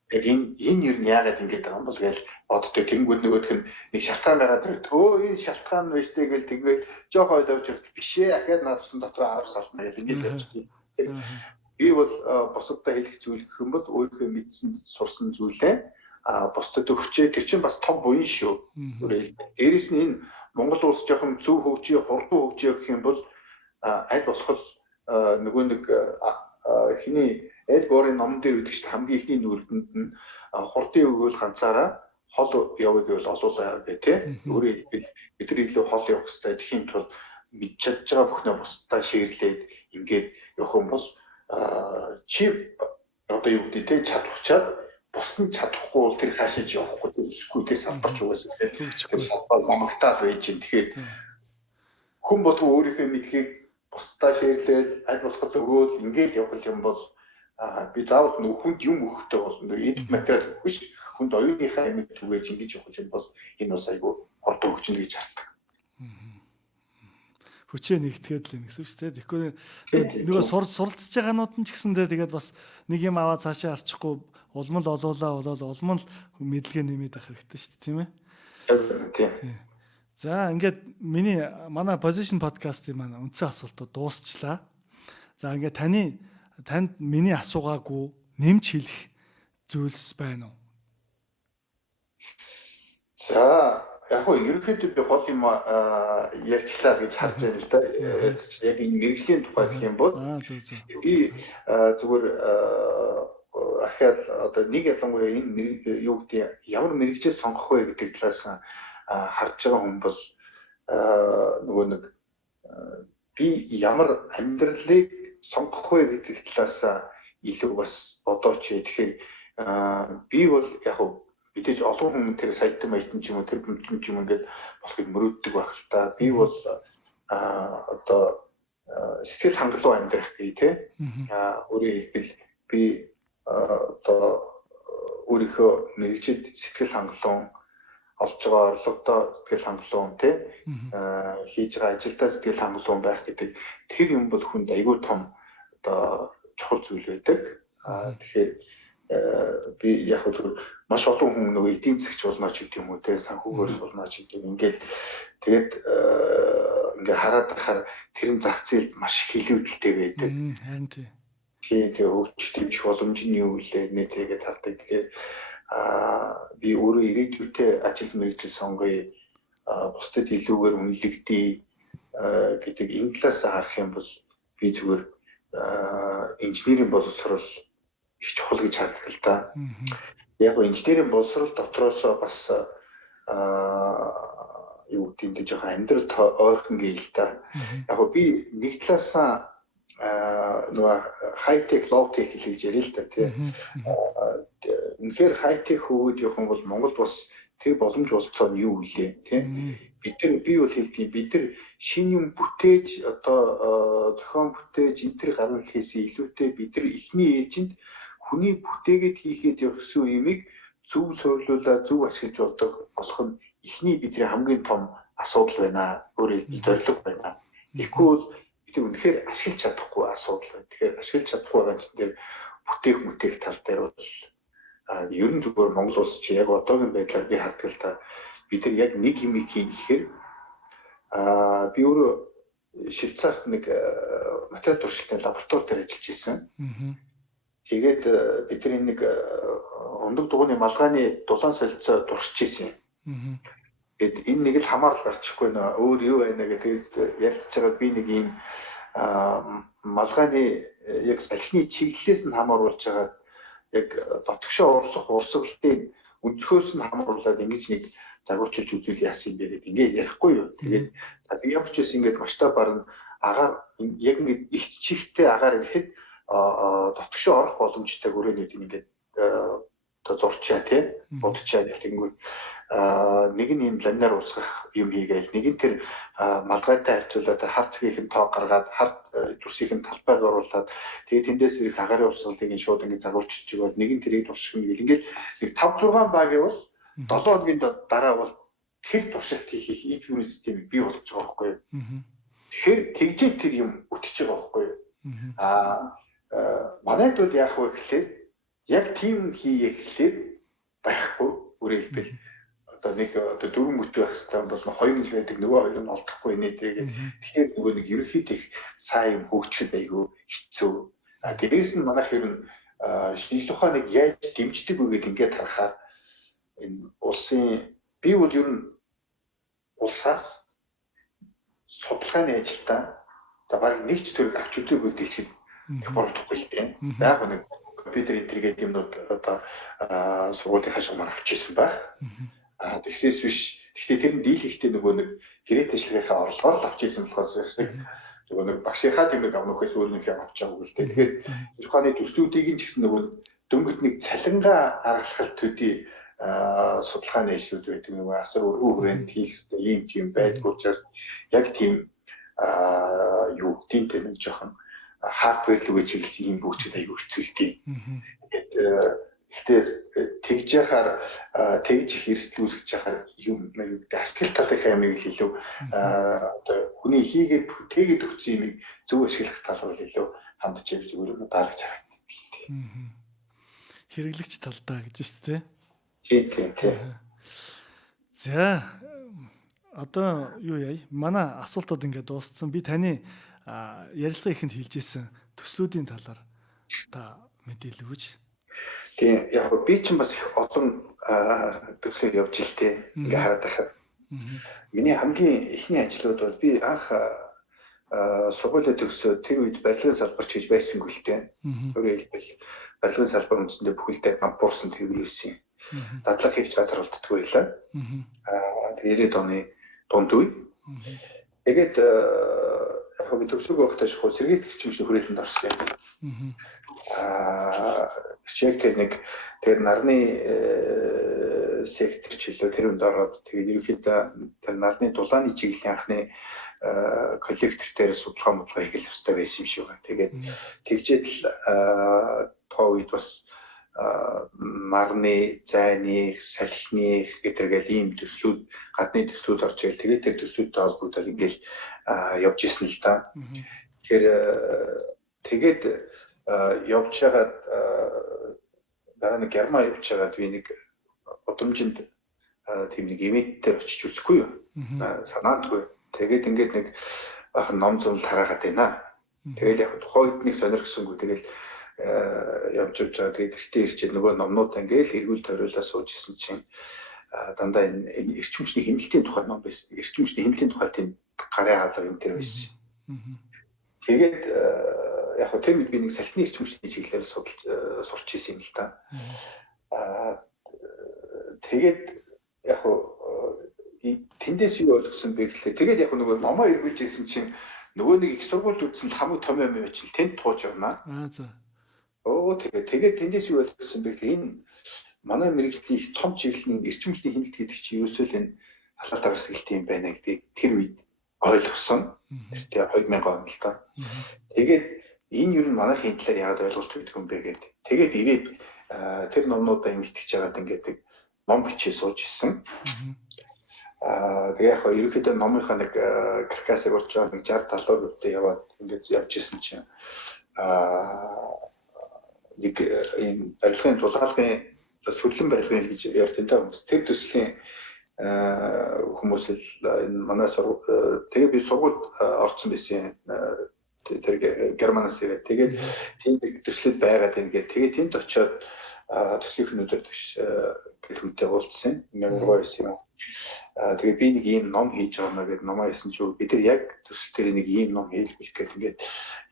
энэ ер нь яагаад ингэж байгаа юм бол гээл боддог тэнгууд нөгөөх нь нэг шалтгаан гараад ирээд энэ шалтгаан биш дээ гээл тэгээд жоох ойлгож өгч бишээ ахаад наадсан дотор 10 салтна гээл ингэж явчихдаг. Би бол бусдад хэлэх зүйл гэх юм бол өөрийнхөө мэдсэн сурсан зүйлээ бусдад өгчээ тэр чинь бас том буян шүү. Дээрээс нь энэ Монгол улс жоохон зөв хөгжиж хурдан хөгжиж гэх юм бол аль болох нөгөө нэг хиний Элгорын номон дээр үгдэж чинь хамгийн ихний нүрдэнд нь хурдын өгөөл ганцаараа хол явъя гэвэл олуулаа гэх тийм. Өөрөөр хэлбэл бид нар илүү хол явах хэрэгтэй. Тэхийн тулд мэдж чадж байгаа бүхнээ бусдаа шеэрлээд ингээд явах юм бол чи одоо юу гэдэг тийм чадвахчаад бусд нь чадахгүй бол тэр хаашаач явахгүй төсөхгүй тэр салбарч угаасаа тийм. Тэр салбар намагтаад байж юм. Тэгэхээр хүн болгоо өөрийнхөө мэдлэгийг бусдаа шеэрлээд аль болох өгөөл ингээд явах юм бол би заавал хүнд юм өгөхтэй болно. Эд материал өгөхгүй хүнд оюуныхаа амьд түгээж ингэж явах юм бол энэ бас айгүй хурдан хөгжинэ гэж хардаг. Хүчээ нэгтгэхэд л юм гэсэн үг шүү дээ. Тэгэхгүй нөгөө суралцж байгаанууд нь ч гэсэндээ тэгээд бас нэг юм аваад цаашаа арчихгүй улмал олуулаа болоод улмал мэдлэгээ нэмээд авах хэрэгтэй шүү дээ, тийм ээ? Тийм. За ингээд манай position podcast-ийн манай үндсэн асуултууд дуусчлаа. За ингээд танд миний асуугаагүй нэмж хэлэх зүйлс байна уу? За яг хөө ерөнхийдөө би гол юм ярьчлаа гэж харж байна л да. Яг энэ мэрэгжлийн тухай гэх юм бол би зүгээр ахаад одоо нэг ялангуяа энэ юу гэдэг ямар мэрэгжил сонгох вэ гэдэг талаас харж байгаа хүн бол нөгөө нэг би ямар амьдралыг сонгох вэ гэдэг талаас илүү бас бодооч. Тэгэхээр би бол яг мэдээж олон хүн тэр сайтан маятан ч юм уу тэр бүмтэн ч юм ингээд болохыг мөрөөддөг байх л та. Би бол одоо сэтгэл хангалуун амьдрах гэх тий. Өөрөөр хэлбэл би одоо өөрийнхөө мэрэгжид сэтгэл хангалуун олж байгаа орлогодоо сэтгэл хангалуун тий хийж байгаа ажилдаа сэтгэл хангалуун байх гэдэг тэр юм бол хүнд айгүй том одоо чухал зүйл байдаг. Тэгэхээр би яг зөв маш олон хүн нөгөө эдийн засгч болно ч гэдэг юм уу тий санхүүгээр суулна ч гэдэг ингээл тэгээд ингээ хараад байхаар тэрэн зах зээлд маш их хилүүдэлтэй байдаг. Харин тий. Тэгээ хөгжиж дэмжих боломж нь юу вэ нэ тэгээд хардаг. Тэгэхээр би өөрөө ирээдүйдээ ажил мэргэжил сонгоё, бусдад илүүгээр үнэлэгдэе гэдэг энэ талаас харах юм бол би зүгээр инженерийн боловсрол их чухал гэж хардаг л да. Яг гоо инженерийн боловсрол дотроос бас юу гэдэг нь жоохон амьдралд ойрхон гээл да. Яг гоо би нэг талаас нөгөө хай-тек, лоу-тек гэж ярил л да тий. Үнэхээр хай-тек хөгөөд явах юм бол Монголд бас тэр боломж олцоо нь юу вэ тий. Би бол хэлдэг бид нар шинэ юм бүтээж одоо зохион бүтээж энэ төр гарна гэхээс илүүтэй бид нар эхний ээлжинд хүний бүтээгээд хийхэд явсан юмыг зөв суйрлуулаад зөв ашиглаж болох нь эхний бидний хамгийн том асуудал байна. Өөрөөр зорилго байна. Тэгэхгүй бол бид үнэхээр ашиглаж чадахгүй асуудал байна. Тэгэхээр ашиглаж чадахгүй байгаа чинь тэр бүтээх тал дээр бол ер нь зүгээр Монгол улс чи яг одоогийн байдлаар би харддаг л та бид нар яг нэг юм хийн гэхээр би өөрөө Швейцарт нэг материал туршилтын лаборатори дээр ажиллаж ирсэн. Тэгээд бид нар нэг өндөг дугуйны малгайны дулаан солилцоо туршиж ирсэн юм. Тэгэд энэ нэг л хамаарал гарчихгүй нөө өөр юу байна гэдэг ярилцж байгаа би нэг юм малгайны яг салхины чиглэлээс нь хамааруулж байгаа яг дотгошоо урсгалын өнцгөөс нь хамааруулаад ингэж нэг загварчилж үзүүл яасан юм бэ гэдэг ингээд ярихгүй юу. Тэгээд би ямар ч гэсэн ингээд масштабаар нь агаар яг нэг их чихтэй агаар ирэхэд дотгошоо орох боломжтой хүрээнүүд ингээд одоо зурчаа тий будчаа гэнгүүт нэг нь юм ламинаар усгах юм хийгээл нэг нь тэр малгайтай харьцуулаад хар цагийн тоо гаргаад хар дүрсийн талбайг оруулаад тэгээд тэндээс ирэх агаарын урсгалыг шууд ингээд загварчилж өгөөд нэг нь тэрийг турших нь ингээд нэг 5-6 баг явал 7 хоногийн дараа бол тэр туршилт хийх ийдвэрийн системийг бий болгож байгаа байхгүй юу. Тэгэхээр тэгжээ тэр юм үтгэж байгаа байхгүй юу. Манайд бол яах вэ гэхлээр яг тийм хийе гэхлээр байхгүй өөрөөр хэлбэл одоо нэг одоо 4 мөч байх хэрэгтэй бол 2 л байдаг нөгөө 2 нь олдохгүй нэ тэгээд тэгэхээр нөгөө нэг ерөнхийдөө их сайн юм хөгжихэд айгүй хэцүү. Дээрээс нь манайх ер нь шинжлэх ухааныг яаж дэмждэг вэ гэдээ ингээд харахаар энэ улсын би бол ер нь улсаас судалгааны ажилдаа за баг нэг ч төрөг авч үзээгүй гэдэг чинь их буруудахгүй л дээ. Яг нэг компьютер энтергээд юмнууд одоо сургуулийнхаа шугамар авч ирсэн байх. Тэгсээс биш. Гэхдээ тэр нь дийлэхдээ нөгөө нэг гэрээ ажиллагынхаа орлогоор л авч ирсэн болохоос нэг нөгөө нэг багшийнхаа тэмдэг авнахаас өөрийнхөө авч байгаагүй л дээ. Тэгэхээр ухааны төслүүдийг нь ч гэсэн нөгөө дөнгөж нэг цалингаа аргалах төдий судалгааны ажлууд байдаг. Нөгөө асар өргөө хүрээнд хийх хэрэгтэй ийм тийм байдгүй учраас яг тийм юу гэдээ нэг жоохон хардвер руу чиглэсэн юм бүгд айгүй хэцүү л дээ. Тэгэхээр тэгж яхаар тэгж их эрсдэл үүсгэж яхаар юм ашигла талынхаа ямыг илүү одоо хүний хийгээд тэгээд өгсөн юмыг зөв ашиглах тал руу илүү хандж явж зүгээр юм даалгаж харагддаг. Хэрэглэгч талдаа гэж шүү дээ. Тийм. За Одоо юу яа? Манай асуултууд ингээд дууссан. Би таны ярилцлага ихэнд хэлжсэн төслүүдийн талаар та мэдээлэл өгөөч. Тийм яг би ч бас их олон төслийг явж илтээ. Ингээ хараад байхад. Миний хамгийн ихний ажлууд бол би анх сургуулиа төгсөөд тэр үед барилгын салбарч гэж байсангүй л дээ. Өөрөөр хэлбэл барилгын салбар үндсэндээ бүхэлдээ кампуурсан тэргүүрсэн. Дадлага хийх газар болтдоггүй байлаа. Тэгээд 90-ад оны дунд үе. Тэгээд яг би төгсөөгүй байхдаа шахуу сэргийт гэрчмчний хүрээлэнд орсон юм. Чиг техник тэр нарны сектор чиглэлөө тэр үнд ороод тэгээд ерөнхийдөө тэр нарны дулааны чиглэлийн анхны коллектор дээр судалгаа хийх хэрэгтэй байсан юм шиг байна. Тэгээд тэгжээд л тоо үед бас нарны, зайны, салхины гэдэргээл ийм төслүүд, гадны төслүүд орж ирэл. Тэгээд тэр төслүүдтэй холбогдоод ингээл явж исэн л та. Тэгээд явж байгаад дараа нэг Герман явж байгаад би нэг удамжинд тийм нэг ивент дээр очиж үзэхгүй юу? Санаандгүй. Тэгээд ингээд нэг бахан ном зураг тараагаад байна. Тэгэл яг тухайд нэг сонирхсонгүй. Тэгэл явж байгаа. Тэгээд гэртээ ирчээд нөгөө номнуудаа ингээл эргүүл тойруулаа сууж исэн чинь дандаа энэ эрчимчний хэмнэлтийн тухай ном байсан. Эрчимчний хэмнэлтийн тухай тийм гарын хаалга юм дээр байсан. Тэгээд яг хөө тэр үед би нэг салхины эрчимчний чиглэлээр сурч ирсэн юм л та. Тэгээд яг хөө тэндээс юу ойлгосон бэ гэхлээр тэгээд яг нөгөө номоо эргүүлж ирсэн чинь нөгөө нэг их сургуульд үзсэн хамаг том юм чинь тэнд тууж явна. За. Тэгээд тэндээс юу ойлгосон бэ гэхлээр энэ манай мэрэгжлийн их том чиглэлийн эрчимчний хэмнэлт гэдэг чинь ерөөсөө л энэ халаалт агаар сэлгэлтийн юм байна гэдгийг тэр үед ойлгосон. Тэгээд 2000 он л та. Тэгээд энэ юу нь манайхын талаар яагаад ойлголт өгдөг юм бэ гэдэг. Тэгээд ирээд тэр номнуудаа ингэтгэж жагаад ингээд ном бичиж сууж ирсэн. Тэгээ яг ерөнхийдөө номынхаа нэг каркасыг урж байгаа нэг 60-70% дээр яваад ингээд явж исэн чинь нэг ийм барилгын тулгаалгын сүрлэн барилгын гэж ярьдэнтэй хүмүүс тэр төслийн хүмүүс л энэ манай тэгээ би сургуульд орсон байсан тэр Германаас ирээд тэгээд тийм төслөд байгаад ингээд тэгээд тэнд очиод төслийнхэн өдөр төш гэдэг хүнтэй уулзсан. Ингээд ургаа байсан юм. Тэгээд би нэг ийм ном хийж байгаа маа гэдэг номоо хэлсэн чинь бид нар яг төсөл дээр нэг ийм ном хийлбэх гэдэг ингээд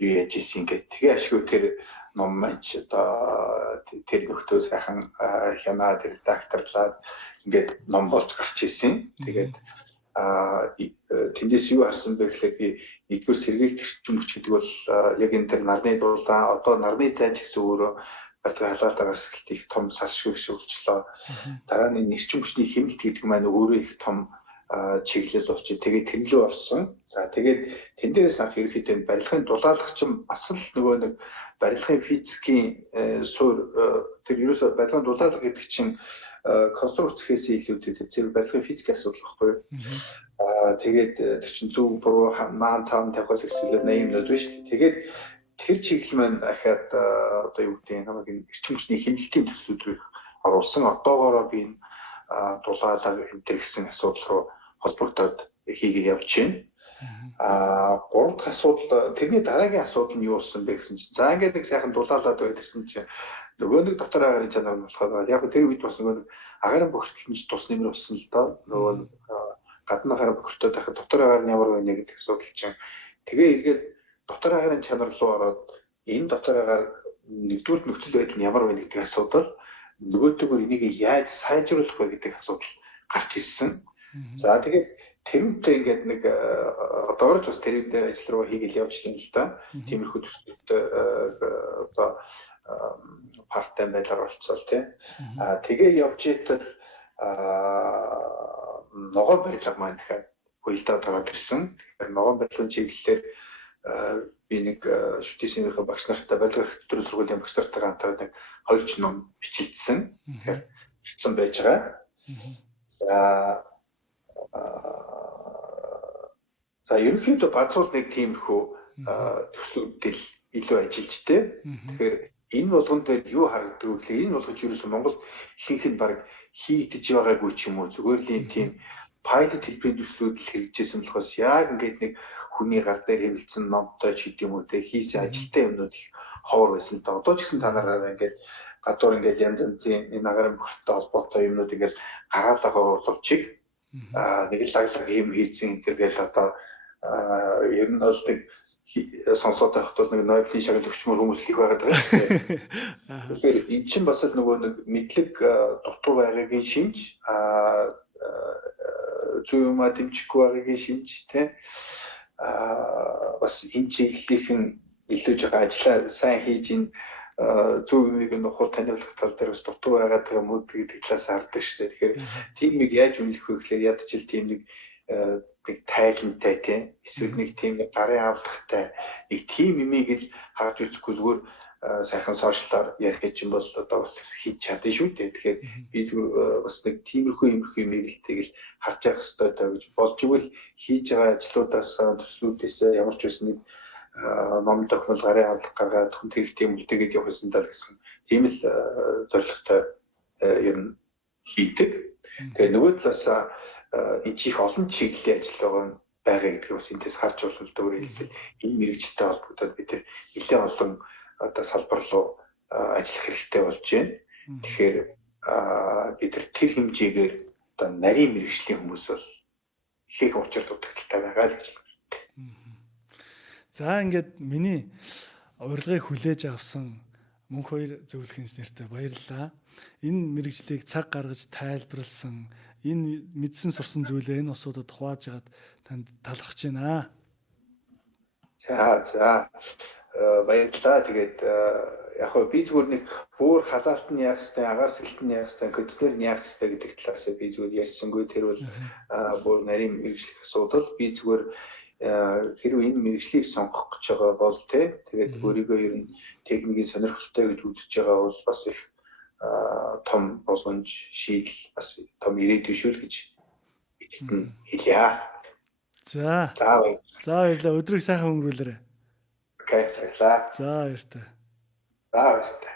юу яаж ийсэн ингээд тэгээ ашгүй тэр ном маань ч одоо тэр нөхдөө сайхан хянаад редакторлаад ингээд ном болж гарч ийсэн. Тэгээд тэндээс юу харсан бэ гэхлээр би нэгдүгээр сэргийгт эрчимч гэдэг бол яг энэ тэр нарны дулаан одоо нарны зайн гэсэн өөрөө барилгын халаалт агаар сэлгэлтийн их том салшгүй шүүлжлээ. Дараа нь эрчим хүчний хэмнэлт гэдэг маань өөрөө их том чиглэл болчих. Тэгээд тэнлүү орсон. За тэгээд тэн дээрээс анх ерөнхийдөө барилгын дулаалгачин бас л нөгөө нэг барилгын физикийн суур тэр ерөөсөө барилгын дулаалга гэдэг чинь конструкцээс илүү тэр барилгын физикийн асуудал баггүй. Тэгээд тэр чинь зөв буруу наан цаан тавихаас эхлээд 80 минут биш. Тэгээд тэр чиглэл маань дахиад одоо юу гэдэг намайг эрчим хүчний хэмнэлтийн төслүүд рүү оруулсан. Одоогоороо би энэ дулаалаг энэ гэсэн асуудал руу холбогдоод хийгээ явж байна. Гурав дахь асуудал тэрний дараагийн асуудал нь юу болсон бэ гэсэн чинь за ингээд нэг сайхан дулаалаад байсан чинь нөгөө нэг дотор агарын чанар нь болохоор яг тэр үед бас нөгөө агарын бохирдол нь тус нэмэр болсон л доо. Нөгөө гадны агарын бохирдол дахиад дотор агаар нь ямар байна гэдэг асуудал чинь тэгээ эргээд дотор агарын чанар руу ороод энэ дотор агаар нэгдүгээр нөхцөл байдал нь ямар байна гэдэг асуудал нөгөөдөгөр энийг яаж сайжруулах вэ гэдэг асуудал гарч ирсэн. За тэгээд тэрүүнтэй ингээд нэг одоорч бас тэрүүнтэй ажил руу хийгээл явж байна л да. Тиймэрхүү төслүүдтэй одоо парт тайм байдлаар оролцсон тий. Тэгээ явж итэл ногоон барилга маань дахиад хуйлдаад ороод ирсэн. Ногоон барилгын чиглэлээр би нэг шүтээсийнхээ багш нартай барилга архитектурын сургуулийн багш нартай хамтраад нэг 2 ч ном бичилсэн. Тэгэхээр бичсэн байж байгаа. За ерөнхийдөө базруул нэг тиймэрхүү төслүүдэл илүү ажиллаж тээ. Тэгэхээр энэ болгон дээр юу харагддаг вэ гэхэл энэ болгоч ерөөсөн Монгол ихэнх нь баг хийгдэж байгаагүй ч юм уу зүгээр л юм тийм pilot хэлбэрийн төслүүд л хэрэгжижсэн болохоос яг ингээд нэг хүний гар дээр хэмэлсэн номтой ч гэдэг юм уу те хийсэн ажилтай юмнууд их ховор байсан та одоо ч гэсэн та нараараа ингээд гадуур ингээд янз янзын энэ агаарын бүрттэй холбоотой юмнууд ингээд гараад байгаа боловчиг нэг л лаглаг юм хийсэн энэ гэж одоо ер нь бол нэг сонсоод байхад бол нэг Нобелийн шагнал өгчмөр хүмүүс их байгаад байгаа шүү дээ. Тэгэхээр эн чинь бас л нөгөө нэг мэдлэг дутуу байгаагийн шинж зөв юмаа дэмжихгүй байгаагийн шинж тий бас энэ чиглэлийнхэн илүү жоо ажиллаа сайн хийж ин зөв юмыг нухал таниулах тал дээр бас дутуу байгаад байгаа юм уу гэдэг талаас хардаг шүү дээ. Тэгэхээр тиймийг яаж үнэлэх вэ гэхээр ядчил тийм нэг тайлантай тийм эсвэл нэг тийм гарын авлагтай нэг тийм юмыг л харж үзэхгүй зүгээр сайхан сошиалаар ярих гэж юм бол одоо бас хийж чадна шүү дээ. Тэгэхээр би зүгээр бас нэг тиймэрхүү юмыг л тэгэл харж явах хэрэгтэй даа гэж болж игэл хийж байгаа ажлуудаас төслүүдээс ямар ч байсан нэг ном тохиол гарын авлага гаргаад хүн хэрэгтэй үлдээгээд явах гэсэн тал гэсэн тийм л зорилготой ер нь хийдэг. Тэгээ нөгөө талаас энэ чих олон чиглэлийн ажил байгаа гэдгийг бас эндээс харж болно л дээ. Энэ мэрэгчлэлтэй холбогдоод бид нэлээд олон одоо салбар руу ажиллах хэрэгтэй болж байна. Тэгэхээр бид тэр хэмжээгээр одоо нарийн мэрэгжлийн хүмүүс бол их учир дутагдaltaй байгаа л гэж байна. За ингээд миний урилгыг хүлээж авсан Мөнхбаяр зөвлөх инженертэй баярлалаа. Энэ мэрэгжлийг цаг гаргаж тайлбарлсан энэ мэдсэн сурсан зүйлээ энэ усуудад хувааж ягаад танд талархаж байна. За баярлалаа. Тэгээд яг хөө би зүгээр нэг бүр халаалт нь яах хэвээр агаар сэлгэлтийн яах хэвээр кондиционер нь яах хэвээр гэдэг талаас би зүгээр ярьсангүй тэр бол бүр нарийн мэрэгжлийн асуудал би зүгээр хэрвээ энэ мэрэгжлийг сонгох гэж байгаа бол тэгээд өөрийгөө ер нь техникийн сонирхолтой гэж үзэж байгаа бол бас их том боломж шийдэл бас том ирээдүй шүү л гэж эцэст нь хэлье. За баярлалаа. Өдрийг сайхан өнгөрүүлээрэй. Окей, баярлалаа. За баяртай. За баяртай.